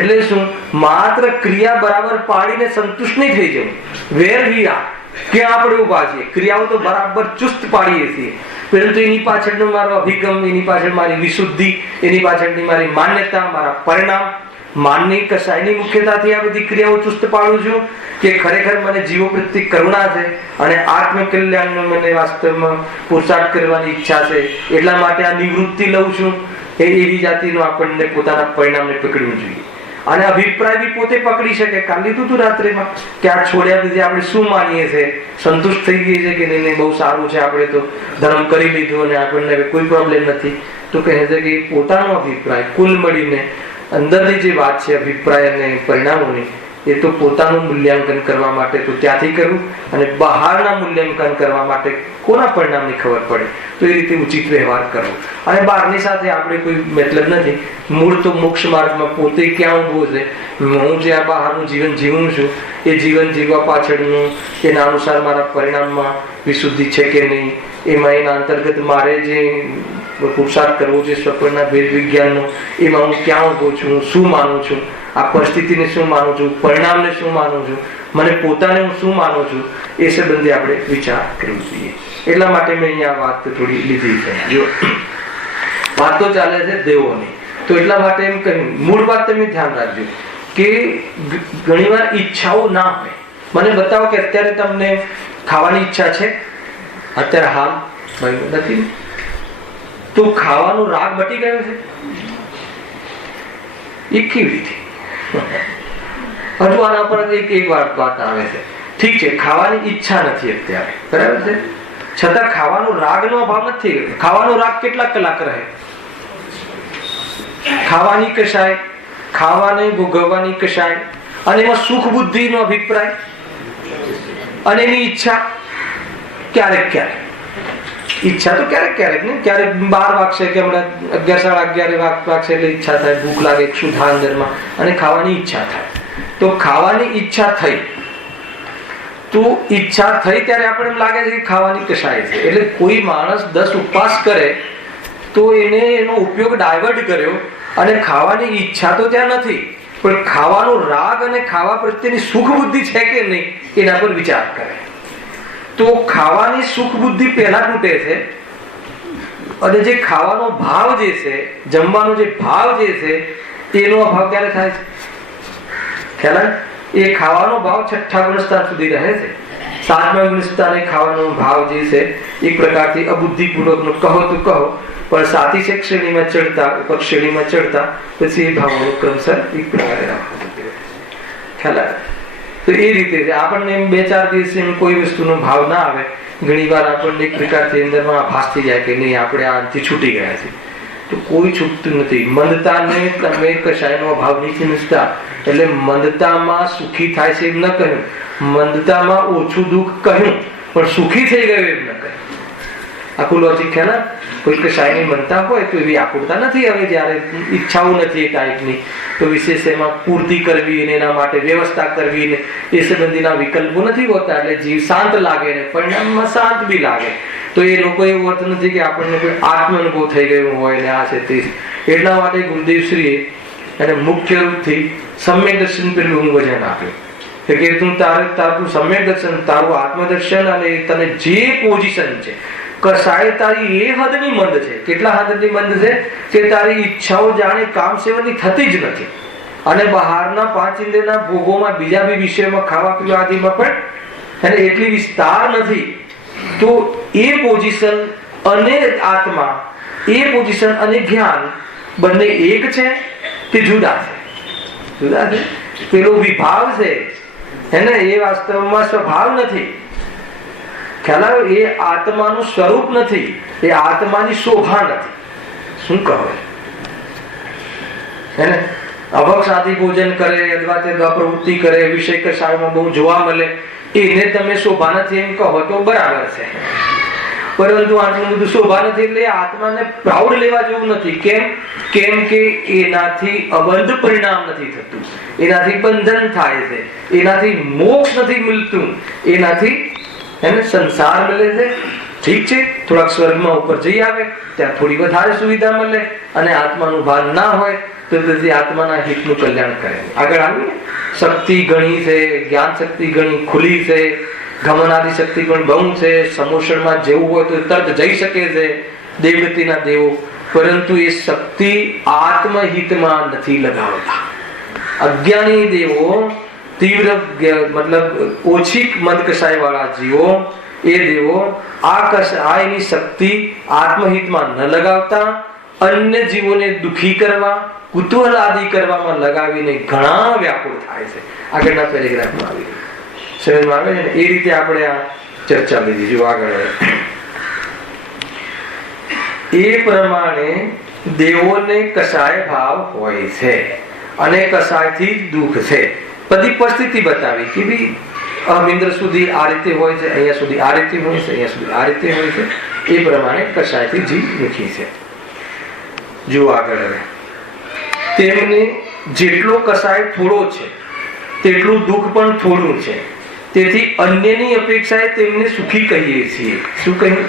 એટલે શું? માત્ર ક્રિયા બરાબર પાડીને સંતુષ્ટ નહીં થઈ જવું. વેર વી આર, ક્યાં આપણે ઉભા છીએ, ક્રિયાઓ તો બરાબર ચુસ્ત પાડીએ છીએ, પરંતુ એની પાછળનો મારો અભિગમ, એની પાછળ મારી વિશુદ્ધિ, એની પાછળની મારી માન્યતા, મારા પરિણામ, માનની કસાયની મુખ્યતાથી આ બધી ક્રિયાઓ ચુસ્ત પાડું છું કે ખરેખર મને જીવો પ્રત્યે કરુણા છે અને આત્મકલ્યાણનો મને વાસ્તવમાં પુરુષાર્થ કરવાની ઈચ્છા છે, એટલા માટે આ નિવૃત્તિ લઉં છું. એવી જાતિનો આપણને પોતાના પરિણામને પકડવું જોઈએ. અને અભિપ્રાય બી પોતે પકડી શકે. કાલ લીધું હતું રાત્રેમાં કે આ છોડ્યા દીધી આપણે શું માનીએ છીએ, સંતુષ્ટ થઈ ગઈ છે કે નહીં, બહુ સારું છે, આપણે તો ધર્મ કરી લીધું અને આપણને કોઈ પ્રોબ્લેમ નથી. તો કહે છે કે પોતાનો અભિપ્રાય કુલ મળીને અંદરની જે વાત છે અભિપ્રાય અને પરિણામોની, એ તો પોતાનું મૂલ્યાંકન કરવા માટે તો ત્યાંથી કરવું, અને બહારના મૂલ્યાંકન કરવા માટે કોના પરિણામની ખબર પડે તો એ રીતે ઉચિત વ્યવહાર કરવો. અને બહારની સાથે આપણે કોઈ મતલબ નથી. મૂળ તો મોક્ષ માર્ગમાં પોતે ક્યાં ઊભો છે, હું જે આ બહારનું જીવન જીવું છું, એ જીવન જીવવા પાછળનું એના અનુસાર મારા પરિણામમાં વિશુદ્ધિ છે કે નહીં, એમાં એના અંતર્ગત મારે જે પુરુષાર્થ કરવો છે સ્વપ્નના ભેદ વિજ્ઞાનનો, એમાં હું ક્યાં ઊભો છું, હું શું માનું છું, આ પરિસ્થિતિને શું માનું છું, પરિણામને શું માનું છું, મને પોતાને હું શું માનું છું, એ સંબંધે આપણે વિચાર કરવો જોઈએ. એટલા માટે મેં અહીંયા વાત થોડી લીધી છે. જો વાત તો ચાલે છે દેવોની, તો એટલા માટે એમ કહ્યું, મૂળ વાત તમે ધ્યાન રાખજો કે ઘણીવાર ઈચ્છાઓ ના હોય. મને બતાવો કે અત્યારે તમને ખાવાની ઈચ્છા છે, અત્યારે હાલ નથી, તો ખાવાનો રાગ મટી ગયો છે? એ કેવી રીતે? હજુ આના પર એક વાત આવે છે. ઠીક છે, ખાવાની ઈચ્છા નથી અત્યારે, બરાબર છે, છતાં ખાવાનો રાગનો અભાવ નથી. ખાવાનો રાગ કેટલા કલાક રહે? ખાવાની કશાય, ખાવાની ભોગવવાની કશાય, અને એમાં સુખ બુદ્ધિનો અભિપ્રાય, અને એની ઈચ્છા ક્યારેક ક્યારેક. ઈચ્છા તો ક્યારેક ક્યારેક ને, ક્યારેક 12 વાગશે કે હમણાં 11, 11:30 વાગશે એટલે ઈચ્છા થાય, ભૂખ લાગે, ક્ષુધા અંદરમાં, અને ખાવાની ઈચ્છા થાય. તો ખાવાની ઈચ્છા થઈ, તો ઈચ્છા થઈ ત્યારે આપણે એમ લાગે છે કે ખાવાની કશાય છે. એટલે કોઈ માણસ 10 ઉપવાસ કરે તો એને એનો ઉપયોગ ડાયવર્ટ કર્યો, અને ખાવાની ઈચ્છા તો ત્યાં નથી, પણ ખાવાનો રાગ અને ખાવા પ્રત્યેની સુખ બુદ્ધિ છે કે નહીં એના પર વિચાર કરે. તો ખાવાની સુખ બુદ્ધિ પહેલા તૂટે છે, અને જે ખાવાનો ભાવ જે છે, જમવાનો જે ભાવ જે છે, એનો અભાવ ક્યારે થાય છે? ખ્યાલ? એ ખાવાનો ભાવ 6ઠ્ઠા ગુણસ્થાન સુધી રહે છે. 7મા ગુણસ્થાને ખાવાનો ભાવ જે છે એક પ્રકારથી અબુદ્ધિપૂર્વકનો કહો તો કહો, પણ 7મી શ્રેણીમાં ચડતા, ઉપર શ્રેણીમાં ચડતા પછી એ ભાવનો ક્રમશઃ એક પ્રકારે ખ્યાલ આવે. તો એ રીતે છે. આપણને 2-4 દિવસ એમ કોઈ વસ્તુનો ભાવ ના આવે, ઘણી વાર આપણને એક પ્રકારથી અંદરમાં આભાસ થઈ જાય કે નહીં, આપણે આથી છૂટી ગયા છે. તો કોઈ છૂટતું નથી. મંદતાને તમે કશાયનો અભાવ નથી સમજતા, એટલે મંદતામાં સુખી થાય છે એમ ન કહ્યું, મંદતામાં ઓછું દુઃખ કહ્યું, પણ સુખી થઈ ગયું એમ ન કહ્યું. આખું લોજિક છે ને. કોઈ કશાયની બનતા હોય તો એવી આકુરતા નથી. હવે જયારે ઈચ્છાઓ નથી એ ટાઈપની, તો વિશેષ એમાં પૂર્તિ કરવી અને એના માટે વ્યવસ્થા કરવી ને એ સંબંધીના વિકલ્પો નથી હોતા. એટલે જીવ શાંત લાગે ને પરિણામમાં શાંત બી લાગે. તો એ લોકો એવું અર્થ નથી કે આપણને કોઈ આત્મ અનુભવ થઈ ગયો હોય ને આ છે તે. એટલા માટે ગુરુદેવશ્રીએ એને મુખ્ય રૂપથી સમ્યક દર્શન પેલું વજન આપ્યું કે તું તારું સમ્યક દર્શન, તારું આત્મદર્શન અને તને જે પોઝિશન છે કસાય તારી એ હદની મંદ છે. કેટલા હદની મંદ છે કે તારી ઈચ્છાઓ જાણે કામ સેવાની થતી જ નથી, અને બહારના પાંચ ઇન્દ્રિયના ભોગોમાં બીજા બી વિષયોમાં ખાવા પીવા આદિમાં પણ એને એટલી વિસ્તાર નથી. તો એ પોઝિશન અને આત્મા, એ પોઝિશન અને જ્ઞાન બંને એક છે કે જુદા છે? જુદા છે. પેલો વિભાવ છે એને એ વાસ્તવમાં સ્વભાવ નથી. ખ્યાલ આવ્યો? એ આત્માનું સ્વરૂપ નથી, એ આત્માની શોભા નથી. શું કહે એને અભક્ષ આદિ ભોજન કરે, અદવા તેદવા પ્રવૃત્તિ કરે, વિષય કશાયમાં બહુ જોવા મળે, એને તમે શોભા નથી એમ કહો તો બરાબર છે. પરંતુ આટલું બધું શોભા નથી એટલે આત્માને પ્રાઉડ લેવા જેવું નથી. કેમ કે એનાથી અબંધ પરિણામ નથી થતું, એનાથી બંધન થાય છે, એનાથી મોક્ષ નથી મળતું, એનાથી એને સંસાર મળે છે. ઠીક છે, થોડાક સ્વર્ગમાં ઉપર જઈ આવે ત્યાં થોડી વધારે સુવિધા મળે, અને આત્માનું ભાન ના હોય તો તેથી આત્માના હિતનું કલ્યાણ કરે. આગળ આવીએ. શક્તિ ઘણી છે, જ્ઞાન શક્તિ ઘણી ખુલ્લી છે, ગમનાદી શક્તિ પણ બહુ છે, સમોષણમાં જેવું હોય તો તરત જઈ શકે છે દેવગતિના દેવો. પરંતુ એ શક્તિ આત્મહિતમાં નથી લગાવતા. અજ્ઞાની દેવો, તીવ્ર મતલબ ઓછી મદ કસાય વાળા જીવો, એ દેવો આ એની શક્તિ આત્મહિતમાં ન લગાવતા અન્ય જીવોને દુખી કરવા, કુતૂહલ આદિ કરવામાં લગાવીને ઘણા વ્યાકુળ થાય છે. આગળના પેરેગ્રાફમાં આવી સમજમાં આવે છે. એ રીતે આપણે આ ચર્ચા લીધી. જો આગળ એ પ્રમાણે દેવોને કસાય ભાવ હોય છે અને કસાયથી દુઃખ છે. બધી પરિસ્થિતિ બતાવી કે ભાઈ અમિન્દ્ર સુધી આ રીતે હોય છે, અહીંયા સુધી આ રીતે હોય છે, અહીંયા સુધી આ રીતે હોય છે. એ પ્રમાણે કસાયથી જીવ દુઃખી છે. જો આગળ હવે તેમને જેટલો કસાય થોડો છે તેટલું દુઃખ પણ થોડું છે. તેથી અન્યની અપેક્ષાએ તેમને સુખી કહીએ છીએ. શું કહ્યું?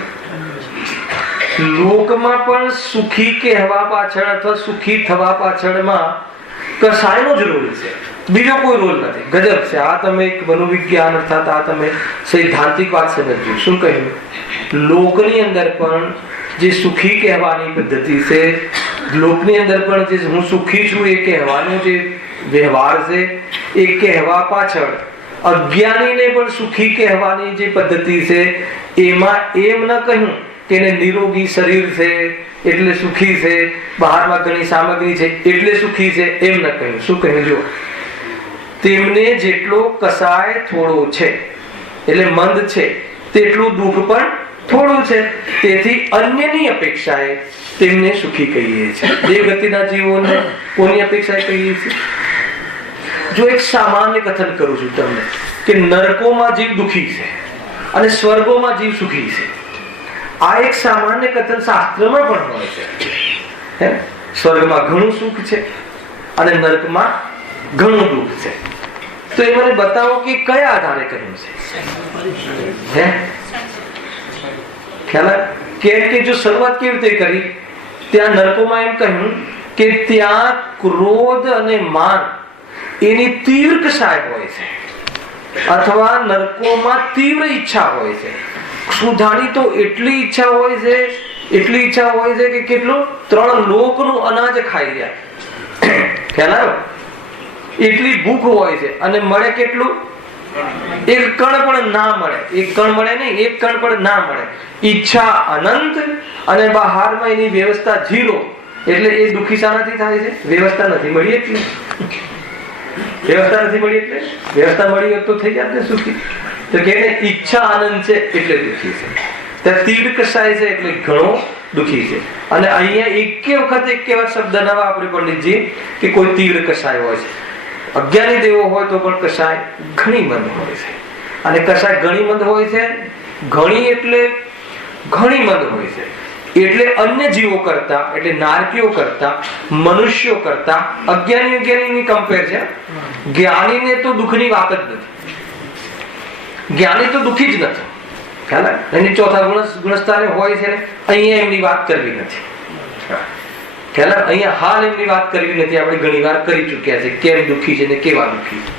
લોકમાં પણ સુખી કહેવા પાછળ અથવા સુખી થવા પાછળમાં કસાયનો જ રોલ છે, બીજો કોઈ રોલ નથી. ગજબ છે આ. તમે એક મનોવિજ્ઞાન અર્થાત આ તમે સૈદ્ધાંતિક વાત સમજજો. શું કહ્યું? લોકની અંદર પણ જે સુખી કહેવાની પદ્ધતિ છે, લોકની અંદર પણ જે હું સુખી છું એ કહેવાનો જે વ્યવહાર છે, એ કહેવા પાછળ અજ્ઞાનીને પણ સુખી કહેવાની જે પદ્ધતિ છે, એમાં એમ ન કહ્યું કે એને નિરોગી શરીર છે એટલે સુખી છે, બહારમાં ઘણી સામગ્રી છે એટલે સુખી છે, એમ ન કહ્યું. શું કહ્યું? જો તેમને જેટલો કસાય થોડો છે એટલે મંદ છે, તેટલું દુઃખ પણ થોડું છે. તેથી અન્યની અપેક્ષાએ તેમને સુખી કહીએ છીએ. દેવગતિના જીવોને કોની અપેક્ષાએ કહીએ છીએ? જો એક સામાન્ય કથન કરું છું તમને કે નરકોમાં જીવ દુઃખી છે અને સ્વર્ગોમાં જીવ સુખી છે. આ એક સામાન્ય કથન શાસ્ત્રમાં પણ હોય છે. સ્વર્ગમાં ઘણું સુખ છે અને નરકમાં ઘણું દુઃખ છે. તો એ મને બતાવો કે કયા આધારે કહ્યું છે? ખ્યાલ? કેમ કે જો શરૂઆત કેવી રીતે કરી, ત્યાં નરકોમાં એમ કહ્યું કે ત્યાં ક્રોધ અને માન એની તીવ્ર કસાય હોય છે, અથવા નરકોમાં તીવ્ર ઈચ્છા હોય છે. સુધાની તો એટલી ઈચ્છા હોય છે, એટલી ઈચ્છા હોય છે કે કેટલું 3 લોકનું અનાજ ખાઈ જાય. ખ્યાલ આવ્યો? એટલી ભૂખ હોય છે અને મળે કેટલું? એક કણ પણ ના મળે. એક કણ મળે નહીં, એક કણ પણ ના મળે. ઈચ્છા અનંત અને બહારમાં એની વ્યવસ્થા 0. એટલે એ દુઃખી શાનાથી થાય છે? વ્યવસ્થા નથી મળી એટલે. વ્યવસ્થા નથી મળી એટલે. વ્યવસ્થા મળી હોત તો થઈ જાત ને સુખી. તો કે ઈચ્છા આનંદ છે એટલે દુઃખી છે. ત્યાં તીવ્ર કસાય છે એટલે ઘણો દુઃખી છે. અને અહીંયા એક વખત એક એવા શબ્દ ન વાપરે પંડિતજી કે કોઈ તીવ્ર કસાય હોય છે. અજ્ઞાની દેવો હોય તો પણ કસાય ઘણી મંદ હોય છે. અને કસાય ઘણી મંદ હોય છે. ઘણી એટલે ઘણી મંદ હોય છે. એટલે અન્ય જીવો કરતા, એટલે નારકીઓ કરતા, મનુષ્યો કરતા અજ્ઞાનીની કમ્પેર છે. જ્ઞાનીને તો દુઃખની વાત જ નથી. જ્ઞાની તો દુઃખી જ નથી. ખ્યાલ એની ચોથા ગુણસ્થાને હોય છે. અહીંયા એમની વાત કરવી નથી. ખ્યાલ અહીંયા હાલ એમની વાત કરવી નથી. આપણે ઘણી વાર કરી ચૂક્યા છે કેમ દુઃખી છે ને કેવા દુઃખી છે.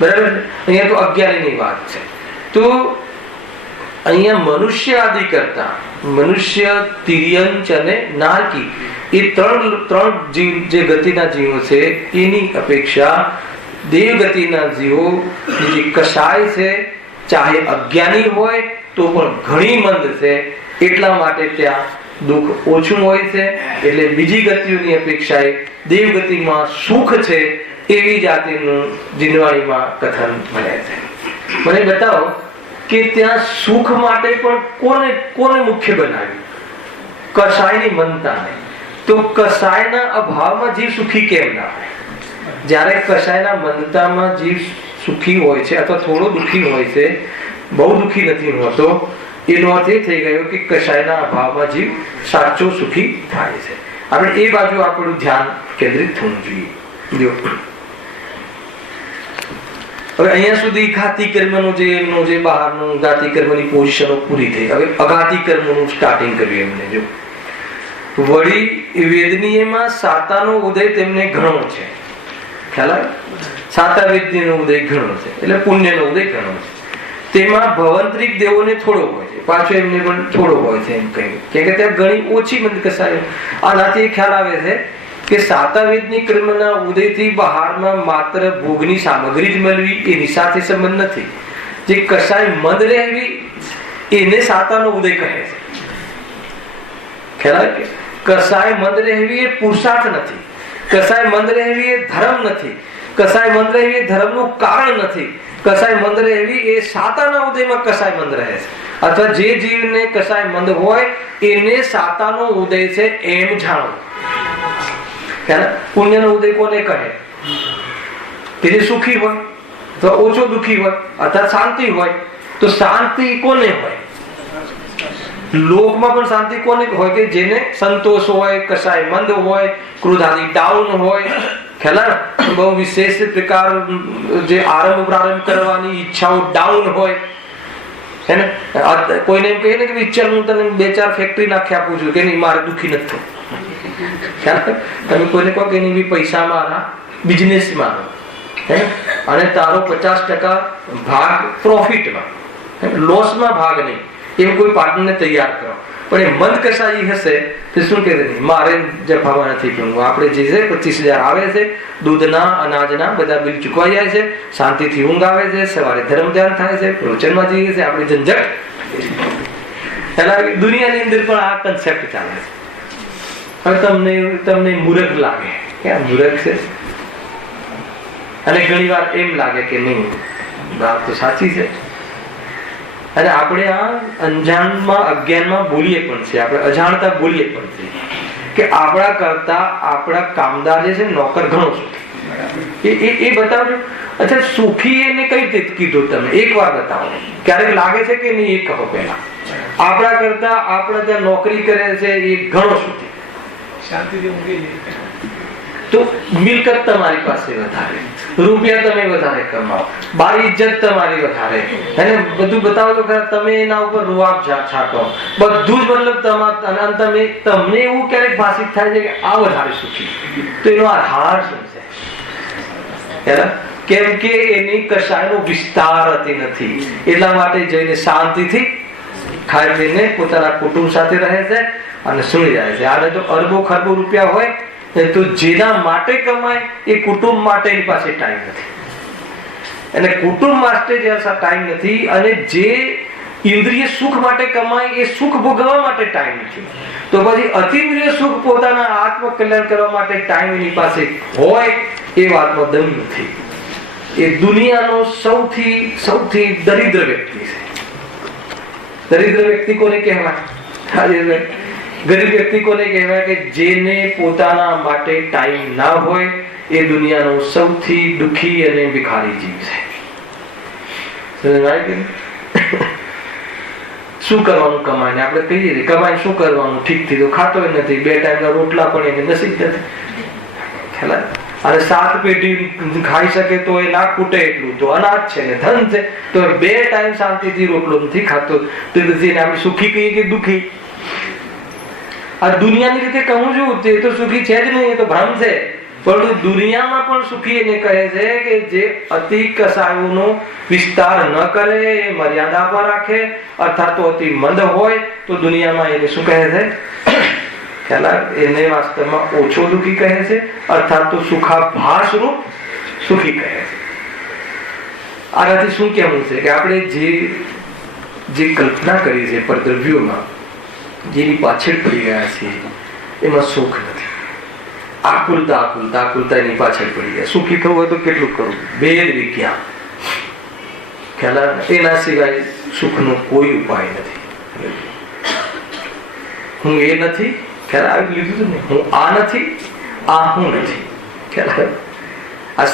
બરાબર. અહીંયા તો અજ્ઞાનીની વાત છે. તો અહીંયા મનુષ્ય આદિ કરતા, મનુષ્ય, તિર્યંચ અને નારકી, એ ત્રણ જીવ જે ગતિના જીવો છે એની અપેક્ષા દેવ ગતિના જીવો જે કસાય છે, ચાહે અજ્ઞાની હોય તો પણ ઘણી મંદ છે. એટલા માટે ત્યાં દુઃખ ઓછું હોય છે. એટલે બીજી ગતિઓની અપેક્ષાએ દેવ ગતિમાં સુખ છે એવી જાતિનું જીનવાણીમાં કથન મળે છે. મને બતાવો કે ત્યાં સુખ માટે પણ કોને મુખ્ય બનાવ્યું? કસાયની મનતાને. તો કસાયના અભાવમાં જીવ સુખી કેમ ના હોય? જ્યારે કસાયના મનતામાં જીવ સુખી હોય છે અથવા થોડો દુઃખી હોય છે, બહુ દુઃખી નથી હોતો, એનો અર્થ એ થઈ ગયો કે કસાયના અભાવમાં જીવ સાચો સુખી થાય છે. આપણે એ બાજુ આપણું ધ્યાન કેન્દ્રિત થવું જોઈએ. હવે અહીંયા સુધી ઘાતી કર્મનું જે બહારનું ઘાતી કર્મની પોઝિશનો પૂરી થઈ. હવે અઘાતી કર્મનું સ્ટાર્ટિંગ કર્યું એમને. જો વળી વેદનીયમાં સાતાનો ઉદય તેમને ઘણો છે. ખ્યાલ આવે? સાતા વેદનીયનો ઉદય ઘણો છે એટલે પુણ્યનો ઉદય ઘણો છે. તેમાં ભવંતરિક દેવોને થોડો હોય છે, પાછો એમને પણ થોડો હોય છે એમ કહ્યું. કે ત્યાં ઘણી ઓછી મંદ કસાય. આનાથી ખ્યાલ આવે છે કે સાતાવેદની કર્મના ઉદયથી બહારમાં માત્ર ભોગની સામગ્રી જ મળવી એની સાથે સંબંધ નથી. જે કસાય મંદ રહેવી એને સાતાનો ઉદય કહે છે. ખ્યાલ કે કસાય મંદ રહેવી એ પુરુષાર્થ નથી. કસાય મંદ રહેવી એ ધર્મ નથી. કસાય મંદ રહેવી એ ધર્મનું કારણ નથી. કસાય મંદ રહેવી એ સાતાના ઉદયમાં કસાય મંદ રહે છે. અથવા જે જીવને કસાય મંદ હોય એને સાતાનો ઉદય છે એમ જાણો. પુણ્યનો ઉદય કોને કહે? કે જે સુખી હોય અથવા ઓછો દુઃખી હોય અર્થાત શાંતિ હોય. તો શાંતિ કોને હોય? લોકમાં પણ શાંતિ કોને હોય? કે જેને સંતોષ હોય, કસાય મંદ હોય, ક્રોધ આદિ ડાઉન હોય. ખ્યાલ બહુ વિશેષ પ્રકાર જે આરંભ પ્રારંભ કરવાની ઈચ્છાઓ ડાઉન હોય. હે ને? કોઈને એમ કહે ને કે ચાલ હું તને 2-4 ફેક્ટરી નાખી આપું છું, કે નહીં મારે દુઃખી નથી થવું. તમે કોઈને કહો કે નહીં બી પૈસા મારા બિઝનેસ માં અને તારો 50% ભાગ પ્રોફિટમાં, લોસમાં ભાગ નહીં, એવું કોઈ પાર્ટનરને તૈયાર કરો. પણ એ મંદ કસાઈ હશે તો શું કહે નહીં મારે જફામાં નથી પીવું. આપણે જે છે 25,000 આવે છે, દૂધના અનાજના બધા બિલ ચૂકવાઈ જાય છે, શાંતિથી ઊંઘ આવે છે, સવારે ધર્મ ધ્યાન થાય છે, પ્રવચનમાં જઈએ છે, આપણી ઝંઝટ. દુનિયાની અંદર પણ આ કન્સેપ્ટ ચાલે છે. હવે તમને મૂર્ખ લાગે કે આ મૂર્ખ છે, અને ઘણી વાર એમ લાગે કે નહીં વાત તો સાચી છે. અને આપણે આ અંજાનમાં અજ્ઞાનમાં બોલીએ પણ છે, આપણે અજાણતા બોલીએ પણ છે કે આપણા કરતા આપણા કામદાર જે છે નોકર ઘણો સુખી. એ બતાવજો. અચ્છા, સુખી એને કઈ રીતે કીધું તમે? એક વાર બતાવો. ક્યારેક લાગે છે કે નહીં એ કહો પહેલા. આપણા કરતા આપણે ત્યાં નોકરી કરે છે એ ઘણો સુખી. તો મિલકત તમારી પાસે વધારે, રૂપિયા તમે વધારે કમાઓ, બારી ઇજ્જત તમારી વધારે, અને બધું બતાવો તો તમે એના ઉપર રૂઆબ છાંટો, બધું જ મતલબ તમને એવું ક્યારેક ભાષિત થાય છે કે આ વધારે સુખી. તો એનો આધાર શું છે? કેમ કે એની કશાયનો વિસ્તાર નથી. એટલા માટે જઈને શાંતિથી ખાઈ પીને પોતાના કુટુંબ સાથે રહે છે અને સુઈ જાય છે. આને તો અરબો ખરબો રૂપિયા હોય તો જેના માટે કમાય એ કુટુંબ માટે એની પાસે ટાઈમ નથી, અને કુટુંબ માટે જેવા ટાઈમ નથી, અને જે ઇન્દ્રિય સુખ માટે કમાય એ સુખ ભોગવવા માટે ટાઈમ નથી. તો પછી અતિન્દ્રિય સુખ પોતાના આત્મ કલ્યાણ કરવા માટે ટાઈમ એની પાસે હોય એ વાતમાં દમ નથી. એ દુનિયાનો સૌથી દરિદ્ર વ્યક્તિ છે. દરિદ્ર વ્યક્તિ કોને કહેવાય? ગરીબ વ્યક્તિ કોને કહેવાય? કે જેને પોતાના માટે ટાઈમ ના હોય એ દુનિયાનો સૌથી દુઃખી અને ભિખારી જીવ છે. શું કરવાનું કમાઈને? આપણે કહીએ છીએ કમાઈને શું કરવાનું? ઠીકથી તો ખાતો નથી, 2 ટાઈમના રોટલા પણ એને નસીબ નથી. ખ્યાલ આવે? અને 7 પેટી ખાઈ શકે તો એ ના ખૂટે એટલું તો અનાજ છે ને ધન છે, તો 2 ટાઈમ શાંતિથી રોટલો નથી ખાતો તો આપણે સુખી કહીએ કે દુઃખી? આ દુનિયાની રીતે કહું છું તે તો સુખી છે જ નહીં, એ તો ભ્રમ છે. પરંતુ દુનિયામાં પણ સુખી એને કહે છે કે જે અતિ કસાયોનો વિસ્તાર ન કરે, એ મર્યાદા પર રાખે, અર્થાત તો અતિ મંદ હોય તો દુનિયામાં એને શું કહે છે? એને વાસ્તવમાં ઓછો દુઃખી કહે છે, અર્થાત તો સુખાભાસ રૂપ સુખી કહે છે. આનાથી શું કહેવું છે કે આપણે જે કલ્પના કરી છે પરદ્રવ્યોમાં, જેની પાછળ પડી ગયા છીએ, એમાં સુખ નથી. આકુલતા એની પાછળ પડી ગયા. સુખી થવું હોય તો કેટલું કરવું? વેદ વિજ્ઞાન, ખ્યાલ આવે? એના સિવાય સુખનો કોઈ ઉપાય નથી. હું એ નથી, ખ્યાલ આવી લીધું ને? હું આ નથી, આ હું નથી. ખ્યાલ આવે? આ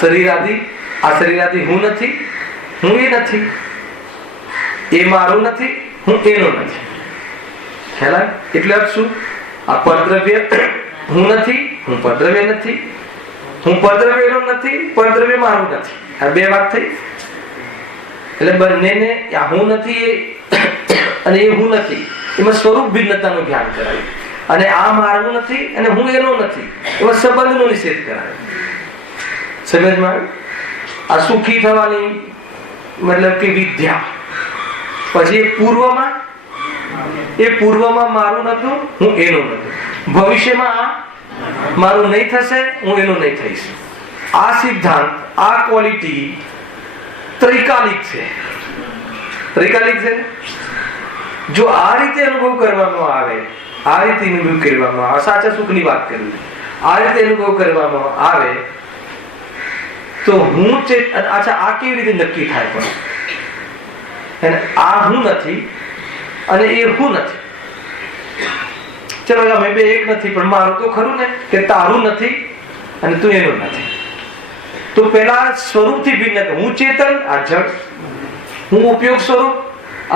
શરીરાદી હું નથી, હું એ નથી. એ મારું નથી, હું એનો નથી. ખ્યાલ આવે? એટલે શું? આ પરદ્રવ્ય હું નથી, હું પરદ્રવ્ય નથી, હું પરદ્રવ્યનો નથી, પરદ્રવ્ય મારું નથી. આ 2 વાત થઈ. એટલે બંનેને હું નથી અને એ હું નથી, એમાં સ્વરૂપ ભિન્નતાનું ધ્યાન કરાયું. અને આ મારું નથી અને હું એનો નથી, એમાં સંબંધનો નિષેધ કરાયો. સમજમાં આવ્યું? આ સુખી થવાની મતલબ કે વિદ્યા. પછી એ પૂર્વમાં મારું નતું, હું એનો નતું. ભવિષ્યમાં મારું નહીં થશે, હું એનો નહીં થઈશ. આ સિદ્ધાંત, આ ક્વોલિટી ત્રિકાલિક છે. જો આ રીતે અનુભવ કરવામાં આવે, આ રીતે અનુભવ કરવામાં આવે, સાચા સુખની વાત કરું, આ રીતે અનુભવ કરવામાં આવે તો હું અચ્છા આ કેવી રીતે નક્કી થાય? પણ આ હું નથી અને એ હું નથી. ચલો અમે 2 એક નથી, પણ મારું તો ખરું ને કે તારું નથી અને તું એનું નથી. તો પેલા સ્વરૂપથી ભિન્ન, હું ચેતન, આ જડ, હું ઉપયોગ સ્વરૂપ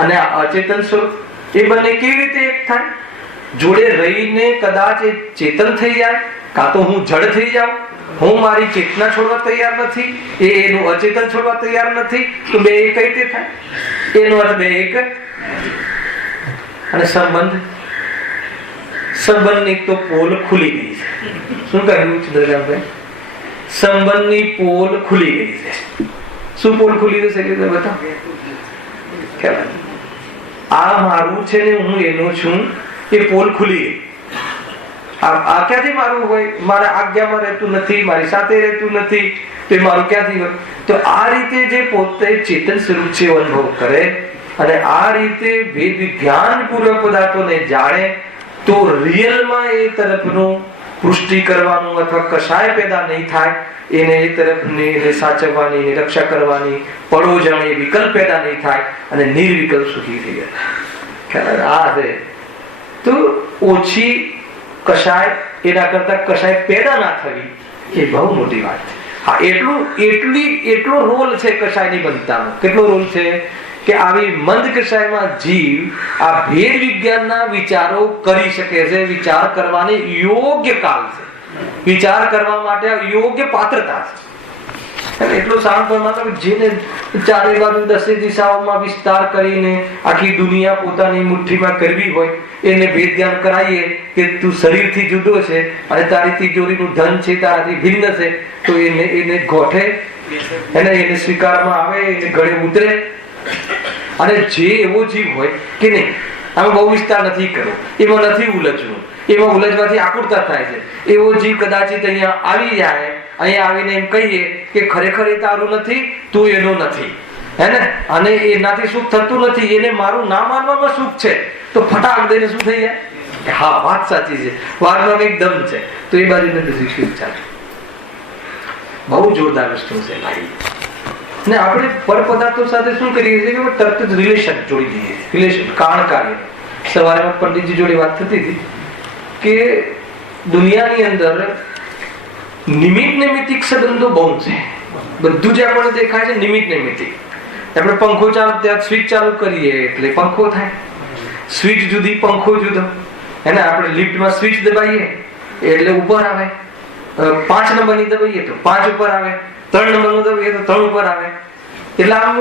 અને આ અચેતન સ્વરૂપ, એ બંને કેવી રીતે એક થાય? જોડે રહીને કદાચ એ ચેતન થઈ જાય, કાં તો હું જડ થઈ જાઉં. હું મારી ચેતના છોડવા તૈયાર નથી, એનું અચેતન છોડવા તૈયાર નથી, તો 2 એક કઈ રીતે થાય? એનો અર્થ 2 એક. અને સંબંધની તો પોલ ખુલી ગઈ છે. શું કહ્યું ચંદ્રકાંતભાઈ? સંબંધની પોલ ખુલી ગઈ છે. શું પોલ ખુલી ગઈ છે? બતાવો. આ મારું છે ને હું એનો છું, એ પોલ ખુલી ગઈ. આ ક્યાંથી મારું હોય? મારા આજ્ઞામાં રહેતું નથી, મારી સાથે રહેતું નથી, તો એ મારું ક્યાંથી હોય? તો આ રીતે જે પોતે ચેતન સ્વરૂપ છે અનુભવ કરે અને આ રીતે વેદ વિજ્ઞાન પૂર્વક પદાર્થોને જાણે તો રિયલમાં એ તરફનું પુષ્ટિ કરવાનું અથવા કશાય પેદા નહીં થાય. એને એ તરફની એને સાચવવાની, એની રક્ષા કરવાની પડો જાણે વિકલ્પ પેદા નહીં થાય અને નિર્વિકલ્પ સુખી થઈ ગયા. આ છે તો ઓછી કશાય, એના કરતા કશાય પેદા ના થવી એ બહુ મોટી વાત છે. હા, એટલો રોલ છે કશાયની બનતાનો. કેટલો રોલ છે કે આવી મંદ કશાયમાં જીવ આ ભેદ વિજ્ઞાનના વિચારો કરી શકે છે. વિચાર કરવાની યોગ્ય કાલ છે, વિચાર કરવા માટે યોગ્ય પાત્રતા છે. એટલો શાંત પરમાત્મા જેને ચારે બાજુ 10 દિશાઓમાં વિસ્તાર કરીને આખી દુનિયા પોતાની મુઠ્ઠીમાં કરવી હોય, એને વેદ જ્ઞાન કરાવીએ કે તું શરીરથી જુદો છે અને તારી તિજોરીનું ધન છે તારાથી ભિન્ન છે, તો એને ગોઠે, એને સ્વીકારમાં આવે, એને ગળે ઉતરે. અને જે એવો જીવ હોય કે નહીં, આમાં બહુ વિસ્તાર નથી કરવો, એમાં નથી ઉલझવું, એમાં ઉલझવાથી આકુરતા થાય છે, એવો જીવ કદાચિત અહીંયા આવી જાય, અહીંયા આવીને એમ કહીએ કે ખરેખર એ તારું નથી, તું એનો નથી, હે ને, અને એનાથી સુખ થતું નથી, એને મારું ના માનવામાં સુખ છે, તો ફટાક દઈને શું થઈ જાય? હા, વાત સાચી છે, વાતમાં કંઈક દમ છે, તો એ બાજુ નથી ચાલે. બહુ જોરદાર વસ્તુ છે ભાઈ. ને આપણે પર પદાર્થો સાથે શું કરીએ છીએ કે તરત જ રિલેશન જોડી દઈએ. રિલેશન, કારણ કાર્ય. સવારે પંડિતજી જોડે વાત થતી હતી કે દુનિયાની અંદર નિમિત્ત નૈમિત્તિક સંબંધો બહુ છે. બધું જે આપણને દેખાય છે નિમિત્ત નૈમિત્તિક. આપણે પંખો ચાલુ, ત્યાં સ્વિચ ચાલુ કરીએ એટલે પંખો થાય. સ્વિચ જુદી, પંખો જુદો. એને આપણે લિફ્ટમાં સ્વિચ દબાઈએ એટલે ઉપર આવે, 5 નંબરની દબાઈએ તો 5 ઉપર આવે, 3 નંબરનું દબાઈએ તો 3 ઉપર આવે. એટલે આમ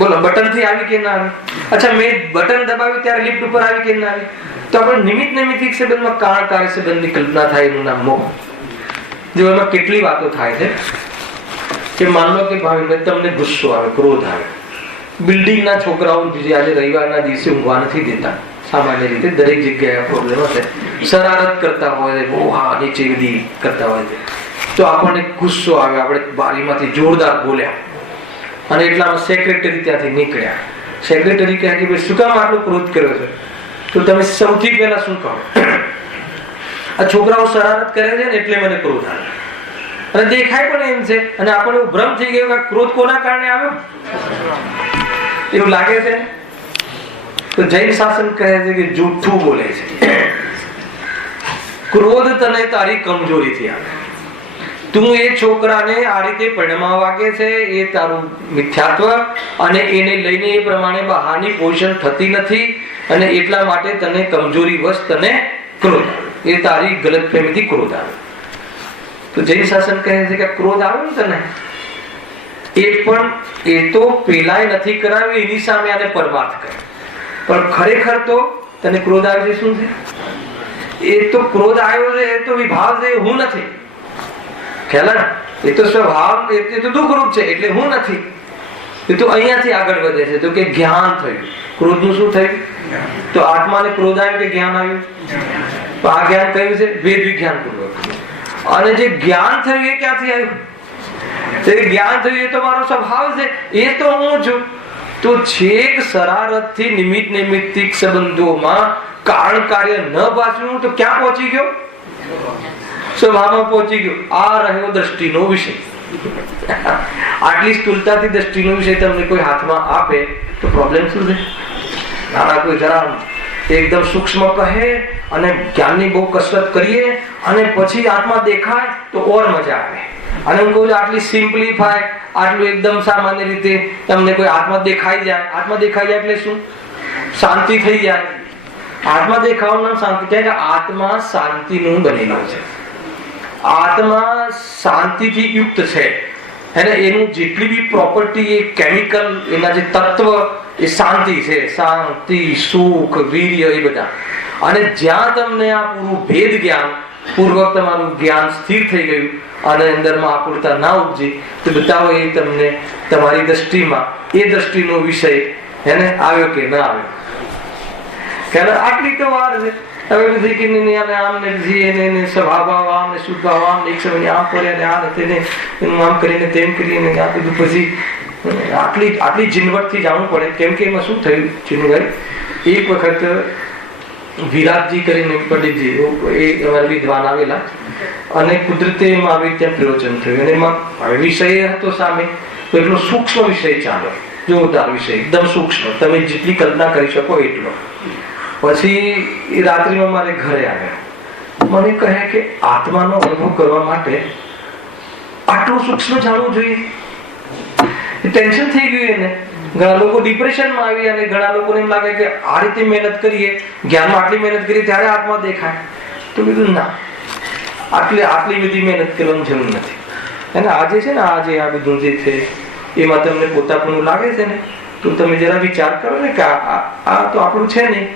બોલો બટન થી આવી કે ના આવી? અચ્છા, મેં બટન દબાવ્યું ત્યારે લિફ્ટ ઉપર આવી કે ના આવી? તો આપણે નિમિત્ત નૈમિત્તિક સંબંધમાં કારણ કાર્ય સંબંધની કલ્પના થાય, એનું નામ મોહ. જો એમાં કેટલી વાતો થાય છે કે માન લો કે ભાવિનભાઈ તમને ગુસ્સો આવે, ક્રોધ આવે. બિલ્ડિંગના છોકરાઓ આજે રવિવારના દિવસે ઊંઘવા નથી દેતા. સામાન્ય રીતે દરેક જગ્યાએ પ્રોબ્લેમ હશે. શરારત કરતા હોય, બહુ હા નીચે બધી કરતા હોય છે. તો આપણને ગુસ્સો આવે, આપણે બારીમાંથી જોરદાર બોલ્યા અને એટલામાં સેક્રેટરી ત્યાંથી નીકળ્યા. સેક્રેટરી કહે કે ભાઈ શું કામ આટલો ક્રોધ કર્યો છે? તો તમે સૌથી પહેલા શું કહો? આ છોકરાઓ શરારત કરે છે ને એટલે મને ક્રોધ આવે. અને દેખાય પણ એમ છે, અને આપણને ભ્રમ થઈ ગયો કે ક્રોધ કોના કારણે આવ્યો એવું લાગે છે. તો જૈન શાસન કહે છે કે જૂઠું બોલે છે. ક્રોધ તને તારી કમજોરીથી આવે. તું એ છોકરાને આ રીતે પરિણમવા વાગે છે, એ તારું મિથ્યાત્વ, અને એને લઈને એ પ્રમાણે બહારની પોષણ થતી નથી, અને એટલા માટે તને કમજોરી વશ તને ક્રોધ આવે. એ તારી ગલતફહેમીથી ક્રોધ આવે. તો જૈન શાસન કહે છે કે ક્રોધ આવે ને તને, એ પણ એ તો પેલાય નથી કરાવ્યું, એની સામે આને પરમાર્થ કહે. પણ ખરેખર તો તને ક્રોધ આવે છે શું છે? એ તો ક્રોધ આવ્યો છે, એ તો વિભાવ છે, હું નથી. ખ્યાલ? એ તો સ્વભાવ, એ તો દુઃખરૂપ છે, એટલે હું નથી. એ તો અહીંયાથી આગળ વધે છે. તો કે જ્ઞાન થયું. ક્રોધનું શું થયું? તો આત્માને ક્રોધ આવ્યો કે જ્ઞાન આવ્યું? તો આ જ્ઞાન કયું છે? વેદ વિજ્ઞાન પૂર્વક. અને જે જ્ઞાન થયું એ ક્યાંથી આવ્યું? જ્ઞાન થયું એ તો મારો સ્વભાવ છે, એ તો હું છું. તો છેક શરારતથી નિમિત્ત નૈમિત્તિક સંબંધોમાં કારણ કાર્ય ન પાછું તો ક્યાં પહોંચી ગયો? સ્વભાવમાં પહોંચી ગયો. આ રહ્યો દ્રષ્ટિનો વિષય. આટલી સ્થૂળતાથી દ્રષ્ટિનો વિષય તમને કોઈ હાથમાં આપે તો પ્રોબ્લેમ શું છે? નાના કોઈ જરા એકદમ સૂક્ષ્મ કહે અને જ્ઞાનની બહુ કસરત કરીએ અને પછી આત્મા દેખાય તો ઓર મજા આવે. અને હું કહું છું આટલી સિમ્પ્લિફાય, આટલું એકદમ સામાન્ય રીતે તમને કોઈ આત્મા દેખાઈ જાય. આત્મા દેખાઈ જાય એટલે શું? શાંતિ થઈ જાય. આત્મા દેખાવાનું નામ શાંતિ. કે આત્મા શાંતિનું બનેલું છે. આત્મા શાંતિથી યુક્ત છે. અને એનું જેટલી બી પ્રોપર્ટી, એ કેમિકલ, એના જે તત્વ, એ શાંતિ છે. શાંતિ, સુખ, વીર્ય, એ બધા. અને જ્યાં તમને આ પૂરું ભેદ જ્ઞાન પૂર્વક તમારું જ્ઞાન સ્થિર થઈ ગયું અને અંદરમાં આકુરતા ના ઉપજી, તો બતાવો એ તમને તમારી દ્રષ્ટિમાં એ દ્રષ્ટિનો વિષય એને આવ્યો કે ના આવ્યો. કે આટલી તો વાર છે. હવે બધી કે આમ ને એને સ્વભાવ આમ ને શુદ્ધ ભાવ આમ એક સમય આમ પડે ને આ તેને એનું આમ કરીને તેમ કરીને આ બધું પછી આટલી ઝીણવટથી જાણવું પડે. કેમ કે એમાં શું થયું ચીનુભાઈ, એક વખત વિરાટજી કરીને પંડિતજી એ અમારા વિદ્વાન આવેલા અને કુદરતે એમાં આવી ત્યાં પ્રવચન થયું. અને એમાં વિષય હતો સામે તો એટલો સૂક્ષ્મ વિષય ચાલે, જોરદાર વિષય, એકદમ સૂક્ષ્મ, તમે જેટલી કલ્પના કરી શકો એટલો. પછી એ રાત્રિમાં મારે ઘરે આવ્યા. મને કહે કે આત્માનો અનુભવ કરવા માટે આટલું સૂક્ષ્મ જાણવું જોઈએ. ટેન્શન થઈ ગયું એને. ઘણા લોકો ડિપ્રેશનમાં આવી અને ઘણા લોકોને એમ લાગે કે આ રીતે મહેનત કરીએ, જ્ઞાનમાં આટલી મહેનત કરીએ ત્યારે આત્મા દેખાય. તો કીધું ના, આટલી બધી મહેનત કરવાની જરૂર નથી. અને આજે છે ને આજે આ બધું જે છે એમાં તમને પોતાપણું લાગે છે ને, તો તમે જરા વિચાર કરો ને કે આ તો આપણું છે નહીં.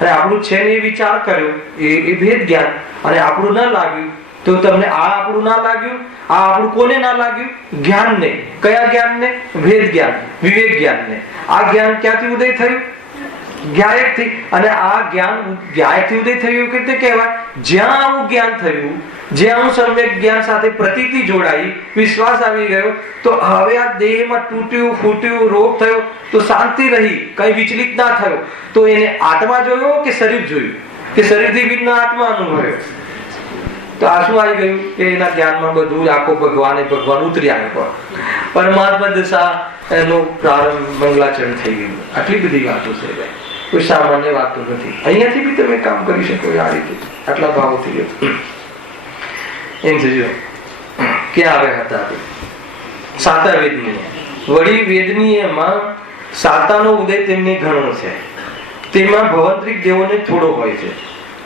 અને આપણું છે ને એ વિચાર કર્યો, એ ભેદ જ્ઞાન. અને આપણું ના લાગ્યું તો તમને આ આપણું ના લાગ્યું, આ આપણું કોને ના લાગ્યું? જ્ઞાન ને. કયા જ્ઞાન ને? ભેદ જ્ઞાન, વિવેક જ્ઞાન ને. આ જ્ઞાન ક્યાંથી ઉદય થયું? જ્ઞાયકથી. અને આ જ્ઞાન જ્ઞાયકથી ઉદય થયું કે તે કહેવાય જ્યાં આવું જ્ઞાન થયું, જ્યાં હું સમ્યક જ્ઞાન સાથે પ્રતીતિ જોડાઈ, વિશ્વાસ આવી ગયો, તો હવે આ દેહમાં તૂટ્યું ફૂટ્યું રોગ થયો તો શાંતિ રહી, કઈ વિચલિત ના થયો. તો એને આત્મા જોયો કે શરીર જોયું? કે શરીરથી ભિન્ન આત્મા અનુભવ્યો. તો આ શું આવી ગયું કે એના જ્ઞાનમાં બધું આખો ભગવાન ઉતરી આવ્યો. પરમાત્મા દશા એનો પ્રારંભ મંગલાચરણ થઈ ગયું. આટલી બધી વાતો છે, કોઈ સામાન્ય વાતો નથી. અહીંયાથી બી તમે કામ કરી શકો આ રીતે, આટલા ભાવોથી ગયો. એમ થયો ક્યાં આવ્યા હતા? સાતા વેદનીય. વળી વેદનીયમાં સાતાનો ઉદય તેમને ઘણો છે. તેમાં ભવંતરિક દેવોને થોડો હોય છે,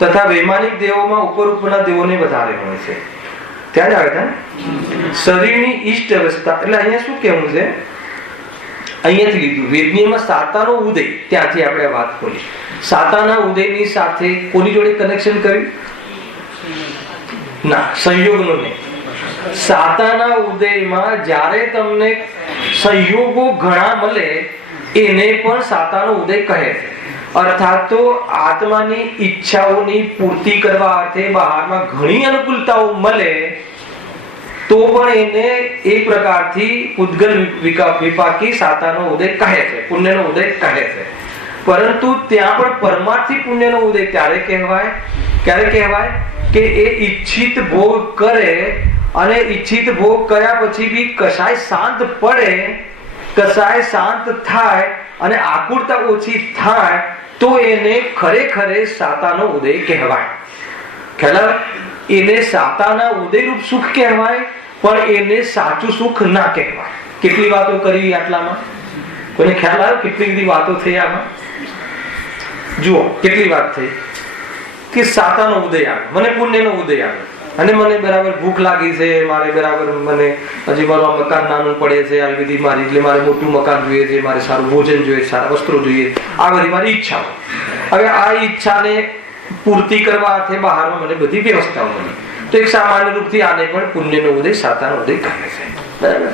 તથા વૈમાનિક દેવોમાં ઉપર ઉપરના દેવોને વધારે હોય છે. ત્યાં જ આવે છે શરીરની ઈષ્ટ અવસ્થા. એટલે અહીંયા શું કહેવું છે, અહીંયાથી લીધું વેદનીયમાં સાતાનો ઉદય, ત્યાંથી આપણે વાત કરી. સાતાના ઉદયની સાથે કોની જોડે કનેક્શન કર્યું? ના, સંયોગનો નહીં. સાતાના ઉદયમાં જ્યારે તમને સંયોગો ઘણા મળે એને પણ સાતાનો ઉદય કહે છે. અર્થાત તો આત્માની ઈચ્છાઓની પૂર્તિ કરવા અર્થે બહારમાં ઘણી અનુકૂળતાઓ મળે તો પણ એને એક પ્રકારથી ઉદ્ગલ વિપાકી સાતાનો ઉદય કહે છે, પુણ્યનો ઉદય કહે છે. પરંતુ ત્યાં પણ પરમાર્થી પુણ્યનો ઉદય ક્યારે કહેવાય કે એ ઈચ્છિત ભોગ કરે અને ઈચ્છિત ભોગ કર્યા પછી બી કસાય શાંત પડે, કસાય શાંત થાય અને આકુરતા ઓછી થાય તો એને ખરેખર સાતાનો ઉદય કહેવાય. ખ્યાલ? એને સાતાના ઉદયરૂપ સુખ કહેવાય, પણ એને સાચું સુખ ના કહેવાય. કેટલી વાતો કરી આટલામાં? કોઈને ખ્યાલ આવ્યો કેટલી બધી વાતો થઈ આમાં? જુઓ કેટલી વાત થઈ કે સાતાનો ઉદય આવે, મને પુણ્યનો ઉદય આવે અને મને બરાબર ભૂખ લાગી છે, મારે બરાબર મને હજી મારું મકાન નાનું પડે છે, આવી બધી મારી એટલે મારે મોટું મકાન જોઈએ છે, મારે સારું ભોજન જોઈએ, સારા વસ્ત્રો જોઈએ, આ બધી મારી ઈચ્છાઓ. હવે આ ઈચ્છાને પૂર્તિ કરવા અર્થે બહારમાં મને બધી વ્યવસ્થાઓ મળી તો એક સામાન્ય રૂપથી આને પણ પુણ્યનો ઉદય સાતાનો ઉદય કહે છે. બરાબર?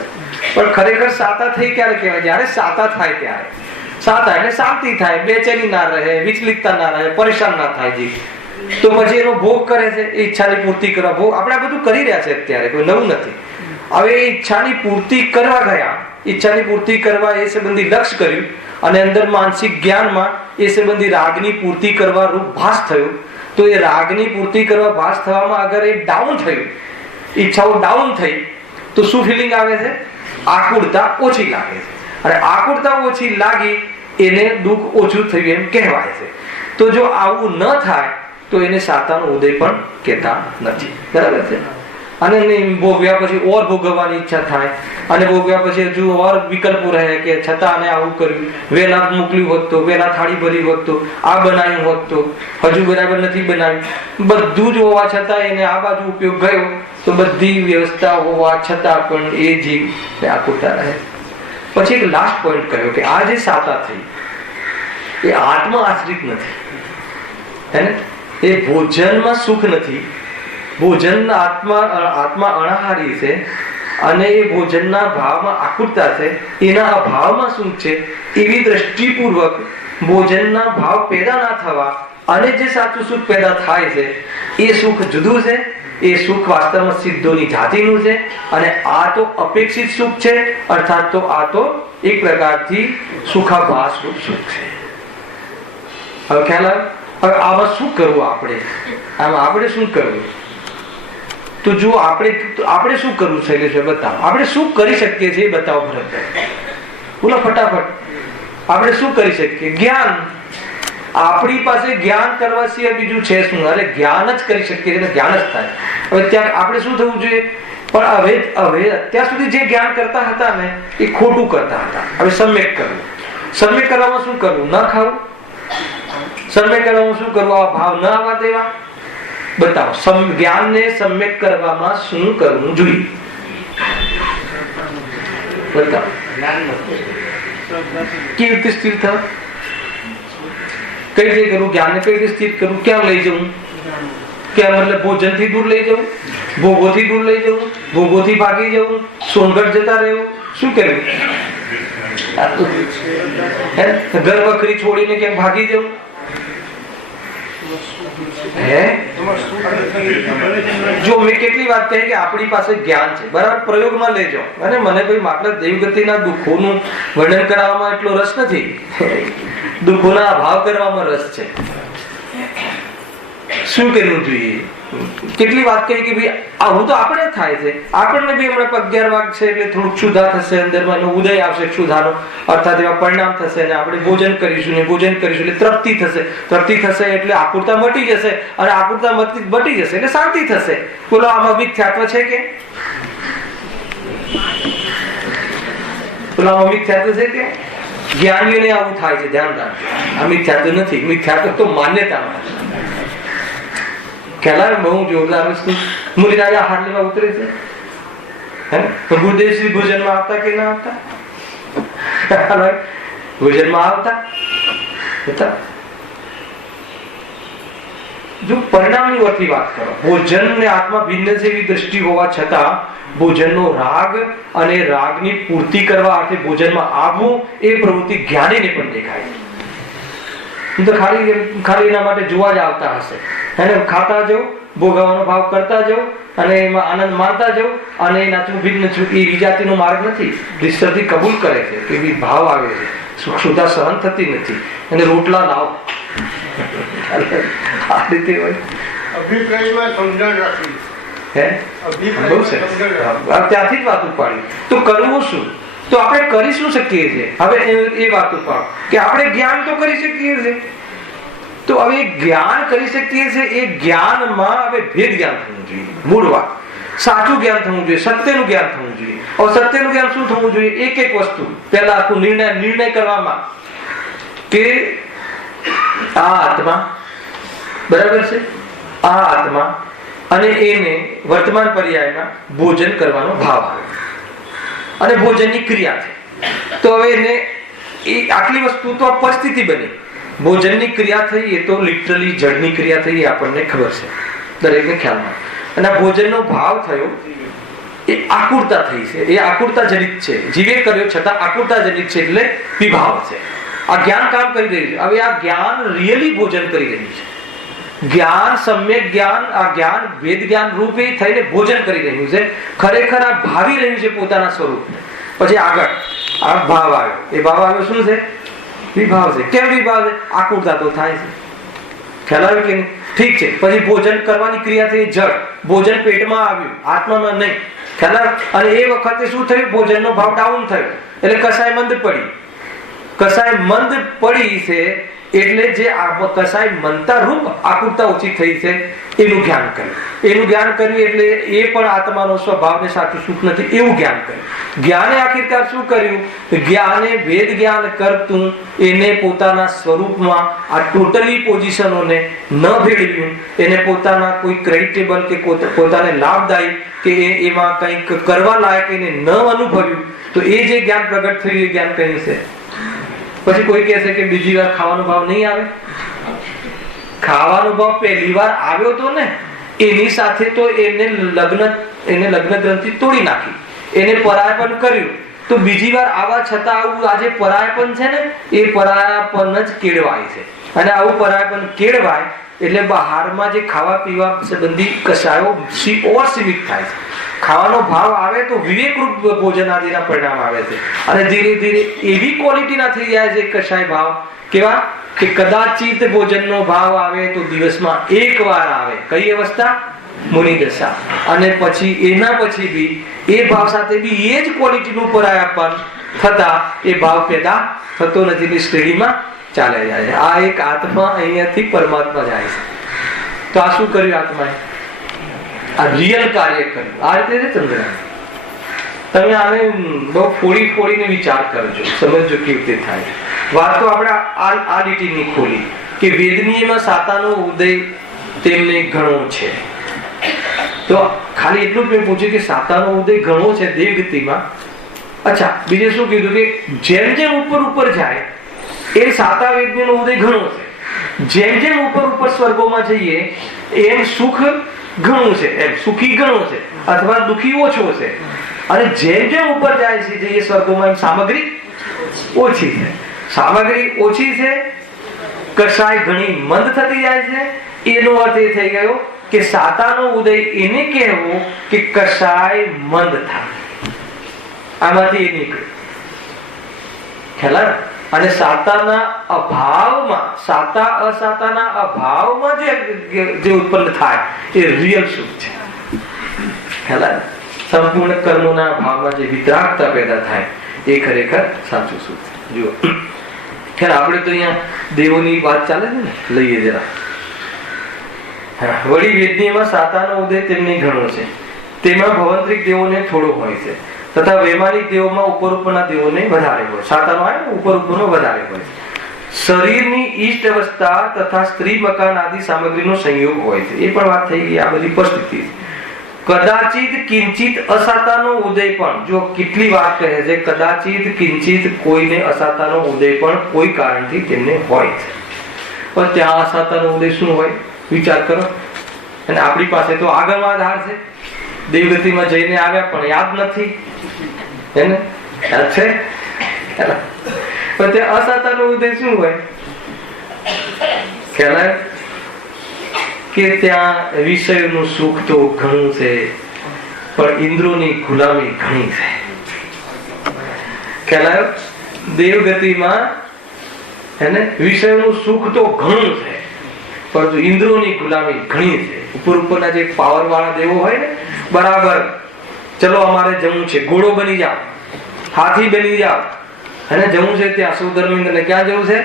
પણ ખરેખર સાતા થઈ ક્યારે કહેવાય? જ્યારે સાતા થાય ત્યારે. સાતા એટલે શાંતિ થાય, બેચેની ના રહે, વિચલિતતા ના રહે, પરેશાન ના થાય જી. તો પછી એનો ભોગ કરે છે, ઈચ્છાની પૂર્તિ કરવા ભોગ. આપણે આ બધું કરી રહ્યા છે અત્યારે, કોઈ નવું નથી. હવે એ ઈચ્છાની પૂર્તિ કરવા ગયા, ઈચ્છાની પૂર્તિ કરવા એ સંબંધી લક્ષ્ય કર્યું અને અંદર માનસિક જ્ઞાનમાં એ સંબંધી રાગની પૂર્તિ કરવા રૂપ ભાસ થયો. તો એ રાગની પૂર્તિ કરવા ભાસ થવામાં અગર એ ડાઉન થયું, ઈચ્છાઓ ડાઉન થઈ તો શું ફિલિંગ આવે છે? આકુરતા ઓછી લાગે છે. અને આકુરતા ઓછી લાગી એને દુઃખ ઓછું થયું એમ કહેવાય છે. તો જો આવું ન થાય તો એને સાતાનો ઉદય પણ કહેતા નથી. બરાબર છે? અને ભોગવ્યા પછી ઓર ભોગવવાની ઈચ્છા થાય અને ભોગવ્યા પછી હજુ ઓર વિકલ્પો રહે કે છતાં આને આવું કર્યું, વેલા મોકલ્યું હોત તો, વેલા થાળી ભરી હોત તો, આ બનાવ્યું હોત તો, હજુ બરાબર નથી બનાવ્યું. બધું જ હોવા છતાં એને આ બાજુ ઉપયોગ ગયો તો બધી વ્યવસ્થા હોવા છતાં પણ એ જીવ આકુરતા રહે. પછી એક લાસ્ટ પોઈન્ટ કહ્યો કે આ જે સાતા થઈ એ આત્મા આશ્રિત નથી, હે ને? એ ભોજનમાં સુખ નથી, ભોજન આત્મા અણાહારી છે અને એ ભોજનના ભાવમાં આકુરતા છે, એના અભાવમાં સુખ છે. એવી દ્રષ્ટિપૂર્વક ભોજનના ભાવ પેદા ના થવા અને જે સાચું સુખ પેદા થાય છે એ સુખ જુદું છે. એ સુખ વાસ્તવમાં સિદ્ધોની જાતિનું છે અને આ તો અપેક્ષિત સુખ છે. અર્થાત તો આ તો એક પ્રકારથી સુખાભાસ રૂપ સુખ છે. હવે ખ્યાલ આવે? હવે આમાં શું કરવું? આપણે શું કરવું? તો જો આપણે શું કરવું શૈલેષભાઈ બતાવો. આપણે શું કરી શકીએ છીએ બતાવો ભરતભાઈ. બોલો ફટાફટ. આપણે શું કરી શકીએ? જ્ઞાન. આપણી પાસે જ્ઞાન કરવા સિવાય બીજું છે શું? અરે જ્ઞાન જ કરી શકીએ, જ્ઞાન જ થાય. હવે ત્યાં આપણે શું થવું જોઈએ? પણ હવે અત્યાર સુધી જે જ્ઞાન કરતા હતા ને એ ખોટું કરતા હતા. હવે સમ્યક કરવું. સમ્યક કરવામાં શું કરવું? ન ખાવું. સમ્યક કરવામાં શું કરવું? આ ભાવ ન આવવા દેવા. બતાવો જ્ઞાનને સમ્યક કરવામાં શું કરવું જોઈએ? બતાવો. કેવી રીતે સ્થિર થવું? કઈ રીતે કરવું? જ્ઞાનને કઈ રીતે સ્થિર કરવું? ક્યાં લઈ જવું? ક્યાં મતલબ ભોજનથી દૂર લઈ જવું, ભોગોથી દૂર લઈ જવું, ભોગોથી ભાગી જવું, સોનગઢ જતા રહેવું, શું કરવું? ઘર વખરી છોડીને ક્યાંક ભાગી જવું? જો મેં કેટલી વાત કહી કે આપણી પાસે જ્ઞાન છે, બરાબર? પ્રયોગમાં લેજો. અને મને ભાઈ માત્ર દૈવગતિના દુઃખોનું વર્ણન કરવામાં એટલો રસ નથી, દુઃખોના અભાવ કરવામાં રસ છે. શું કરવું જોઈએ? કેટલી વાત કહી કે ભાઈ આવું તો આપણે થાય છે. આપણને બી હમણાં 11 વાગશે એટલે થોડુંક ક્ષુધા થશે, અંદરમાં એનો ઉદય આવશે ક્ષુધાનો, અર્થાત એવા પરિણામ થશે અને આપણે ભોજન કરીશું ને ભોજન કરીશું એટલે તૃપ્તિ થશે. તૃપ્તિ થશે એટલે આકુરતા મટી જશે અને આકુરતા મટી જશે એટલે શાંતિ થશે. બોલો આમાં મિથ્યાત્વ છે કે? બોલો આમાં મિથ્યાત્વ છે કે? જ્ઞાનીઓને આવું થાય છે, ધ્યાન રાખજો. આ મિથ્યાત્વ નથી, મિથ્યાત્વ તો માન્યતામાં છે. ખ્યાલ બહુ જોરદાર વસ્તુ. મુનિરાજ આહાર લેવા ઉતરે છે, તો ગુરુદેવ શ્રી ભોજનમાં આવતા કે ના આવતા? ભોજનમાં આવતા. જો પરિણામની વતી વાત કરો, ભોજન ને આત્મા ભિન્ન છે એવી દ્રષ્ટિ હોવા છતાં ભોજનનો રાગ અને રાગની પૂર્તિ કરવા અર્થે ભોજનમાં આવવું એ પ્રવૃત્તિ જ્ઞાનીને પણ દેખાય છે. તો ખાલી એના માટે જોવા જ આવતા હશે, એને ખાતા જવું, ભોગવવાનો ભાવ કરતા જવું અને એમાં આનંદ માનતા જવું અને નાચવું ભિન્ન છું એ વિજાતિનો માર્ગ નથી. વિસ્તરથી કબૂલ કરે છે કે ભાવ આવે છે, સુખતા સહન થતી નથી અને રોટલા લાવ. આ રીતે હોય. અભિપ્રાયમાં સમજણ રાખવી. ત્યાંથી જ વાત ઉપાડી. તો કરવું શું? તો આપણે કરી શું શકીએ છીએ? હવે એ વાત ઉપાડ કે આપણે જ્ઞાન તો કરી શકીએ છીએ. તો હવે જ્ઞાન કરી શકીએ છીએ, એ જ્ઞાનમાં હવે ભેદ જ્ઞાન થવું જોઈએ. મૂળ વાત સાચું જ્ઞાન થવું જોઈએ, સત્યનું જ્ઞાન થવું જોઈએ. સત્યનું જ્ઞાન શું થવું જોઈએ? એક એક વસ્તુ પહેલા આખું નિર્ણય કરવામાં કે આ આત્મા બરાબર છે, આ આત્મા અને એને વર્તમાન પર્યાયમાં ભોજન કરવાનો ભાવ આવે અને ભોજનની ક્રિયા છે. તો હવે એને આટલી વસ્તુ તો પરિસ્થિતિ બની. ભોજનની ક્રિયા થઈ એ તો લિટરલી જળની ક્રિયા થઈ, એ આપણને ખબર છે, દરેકને ખ્યાલમાં. અને આ ભોજનનો ભાવ થયો એ આકુરતા થઈ છે, એ આકુરતા જનિત છે. જીવે કર્યો છતાં આકુરતા જનિત છે એટલે વિભાવ છે. આ જ્ઞાન કામ કરી રહ્યું છે. હવે આ જ્ઞાન રિયલી ભોજન કરી રહ્યું છે. જ્ઞાન સમ્યક જ્ઞાન, આ જ્ઞાન વેદ જ્ઞાન રૂપે થઈને ભોજન કરી રહ્યું છે. ખરેખર આ ભાવી રહ્યું છે પોતાના સ્વરૂપને. પછી આગળ આ ભાવ આવ્યો. એ ભાવ આવ્યો શું છે? વિભાવ છે. કેમ વિભાવ છે? આકુરતા તો થાય છે. ખ્યાલ આવ્યો કે નહીં? ઠીક છે. પછી ભોજન કરવાની ક્રિયા થઈ જળ, ભોજન પેટમાં આવ્યું, આત્મામાં નહીં. ખ્યાલ આવ્યો? અને એ વખતે શું થયું? ભોજનનો ભાવ ડાઉન થયો એટલે કસાય મંદ પડી. કસાય મંદ પડી છે એટલે જે કસાય મનતા રૂપ આકુરતા ઓછી થઈ છે એનું જ્ઞાન કર્યું. એનું જ્ઞાન કર્યું એટલે એ પણ આત્માનો સ્વભાવ ને સાચું સુખ નથી એવું જ્ઞાન કર્યું. જ્ઞાને આખિરકાર શું કર્યું? જ્ઞાને વેદ જ્ઞાન કરતું એને પોતાના સ્વરૂપમાં આ ટોટલી પોઝિશનોને ન ભેળવ્યું, એને પોતાના કોઈ ક્રેડિટેબલ કે પોતાને લાભદાયી કે એમાં કંઈક કરવા લાયક એને ન અનુભવ્યું. તો એ જે જ્ઞાન પ્રગટ થયું એ જ્ઞાન કહ્યું છે. પછી કોઈ કહે છે કે બીજી વાર ખાવાનો ભાવ નહીં આવે. ખાવાનો ભાવ પહેલી વાર આવ્યો તો ને એની સાથે તો એને લગ્ન ગ્રંથિ તોડી નાખી, એને પરાયપન કર્યું. તો બીજી વાર આવા છતાં આવું આજે પરાયપન છે ને એ પરાયપન જ કેળવાય છે. અને આવું પરાયપન કેળવાય એટલે બહારમાં જે ખાવા પીવા સંબંધી કશાયો સીમિત થાય છે. ખાવાનો ભાવ આવે તો વિવેકરૂપ ભોજન આદિના પરિણામ આવે છે. અને ધીરે ધીરે એવી ક્વોલિટીના થઈ જાય છે કશાય ભાવ કેવા કે કદાચિત ભોજનનો ભાવ આવે તો દિવસમાં એક વાર આવે. કઈ અવસ્થા? મુનિ દશા. અને પછી એના પછી બી એ ભાવ સાથે બી એ જ ક્વોલિટીનું પરાયપન થતા એ ભાવ પેદા થતો નથી, ની શ્રેણીમાં ચાલે જાય છે. આ એક આત્મા અહીંયાથી પરમાત્મા જાય છે. તો આ શું કર્યું આત્માએ? આ રિયલ કાર્ય કર્યું. આ રીતે ચંદ્રકાંત તમે આને બહુ ફોડીને વિચાર કરજો, સમજો કેવી રીતે થાય. વાત તો આપણે આ લીટીની ખોલી કે વેદનીયમાં સાતાનો ઉદય તેમને ઘણો છે. તો ખાલી એટલું જ મેં પૂછ્યું કે સાતાનો ઉદય ઘણો છે દેવગતિમાં. અચ્છા, બીજે શું કીધું કે જેમ જેમ ઉપર જાય એ સાતા વેદનીનો ઉદય ઘણો છે. જેમ જેમ ઉપર સ્વર્ગોમાં જઈએ એમ સુખ ઘણું છે, એમ સુખી ઘણું છે અથવા દુખી ઓછો છે. અને જેમ જેમ ઉપર જાય છે જઈએ સ્વર્ગોમાં એમ સામગ્રી ઓછી છે. સામગ્રી ઓછી છે, કસાય ઘણી મંદ થતી જાય છે. એનો અર્થ એ થઈ ગયો કે સાતાનો ઉદય એને કહેવો કે કસાય મંદ થાય. આમાંથી એ નીકળે. ખ્યાલ? અને સાતાના અભાવમાં, સાતા અસાતાના અભાવમાં જે ઉત્પન્ન થાય એ રિયલ સુખ છે. ખ્યાલ? સંપૂર્ણ કર્મોના અભાવમાં જે વિતરાગતા પેદા થાય એ ખરેખર સાચું સુખ છે. જુઓ, ખ્યાલ આપણે તો અહીંયા દેવોની વાત ચાલે છે ને, લઈએ જરા. વળી વેદનીયમાં સાતાનો ઉદય તેમને ઘણો છે. તેમાં ભવંતરિક દેવોને થોડો હોય છે. તથા વૈમાનિક દેવોમાં ઉપર ઉપરના દેવોને વધારે હોય. સાતાનો આવે ને ઉપર ઉપરનો વધારે હોય. શરીરની ઈષ્ટ અવસ્થા તથા સ્ત્રી મકાન આદિ સામગ્રીનો સંયોગ હોય છે. એ પણ વાત થઈ ગઈ. આ બધી પરિસ્થિતિ. કદાચિત કિંચિત અસાતાનો ઉદય પણ, જો કેટલી વાત કહે છે, કદાચિત કિંચિત કોઈને અસાતાનો ઉદય પણ કોઈ કારણથી તેમને હોય છે. પણ ત્યાં અસાતાનો ઉદય શું હોય વિચાર કરો. અને આપણી પાસે તો આગળમાં આધાર છે. દેવગતિમાં જઈને આવ્યા પણ યાદ નથી, એને યાદ છે. પણ ત્યાં અસાતાનો ઉદય શું હોય ખ્યાલ કે ત્યાં વિષયનું સુખ તો ઘણું છે, પણ ઇન્દ્રોની ગુલામી ઘણી છે. ખ્યાલ દેવગતિમાં એને વિષયનું સુખ તો ઘણું છે, પરંતુ ઇન્દ્રોની ગુલામી ઘણી છે. ઉપરના જે પાવર વાળા દેવો હોય ને, બરાબર ચલો અમારે જવું છે, ઘોડો બની જાઓ, હાથી બની જાઓ, અને જવું છે ત્યાં સુધર્મિન્દ્રને ક્યાં જવું છે,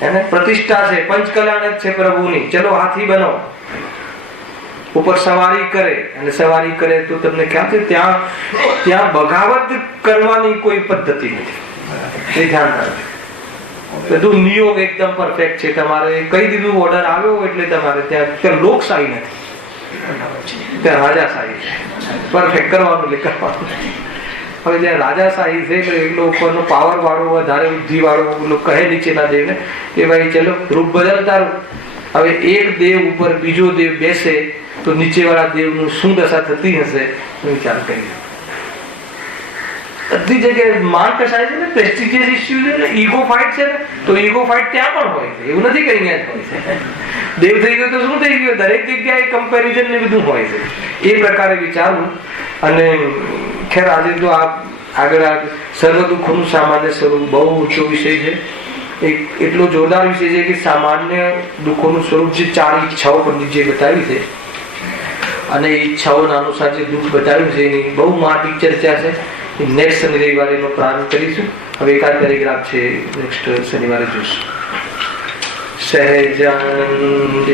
એને પ્રતિષ્ઠા છે, પંચકલ્યાણ છે પ્રભુની, ચલો હાથી બનો. ઉપર સવારી કરે, અને સવારી કરે તો તમને ખ્યાલ છે ત્યાં બગાવત કરવાની કોઈ પદ્ધતિ નથી. એ ધ્યાન રાખજો. બધું નિયોગ એકદમ પરફેક્ટ છે. તમારે કહી દીધું ઓર્ડર આવ્યો એટલે તમારે ત્યાં લોકશાહી નથી, ત્યાં રાજાશાહી છે. પરફેક્ટ કરવાનું એટલે કરવાનું. હવે જ્યાં રાજાશાહી છે એટલે એટલો ઉપરનો પાવર વાળો, વધારે બુદ્ધિ વાળો કહે નીચેના દેવને કે ભાઈ ચલો રૂપ બદલ તારું. હવે એક દેવ ઉપર બીજો દેવ બેસે તો નીચે વાળા દેવનું શું દશા થતી હશે વિચાર કરીએ. બધી જગ્યાએ માન કસાય છે ને, પ્રેસ્ટિજિયસ ઇશ્યુ છે ને, ઈગો ફાઇટ છે ને, તો ઈગો ફાઇટ ત્યાં પણ હોય છે. એવું નથી કે અહીંયા જ હોય છે. દેવ થઈ ગયો તો શું થઈ ગયું, દરેક જગ્યાએ કમ્પેરિઝન ને બધું હોય છે. એ પ્રકારે વિચારવું. અને ખેર આજે તો આગળ સર્વ દુઃખોનું સામાન્ય સ્વરૂપ બહુ ઊંચો વિષય છે. એટલો જોરદાર વિષય છે કે સામાન્ય દુઃખોનું સ્વરૂપ જે 4 ઈચ્છાઓ પંડિતજીએ બતાવી છે, અને એ ઈચ્છાઓના અનુસાર જે દુઃખ બતાવ્યું છે એની બહુ મોટી ચર્ચા છે. નેક્સ્ટ શનિવારે એનો પ્રારંભ કરીશું. હવે એકાદ પેરેગ્રાફ છે, નેક્સ્ટ શનિવારે જોઈશું. સહેજાનંદી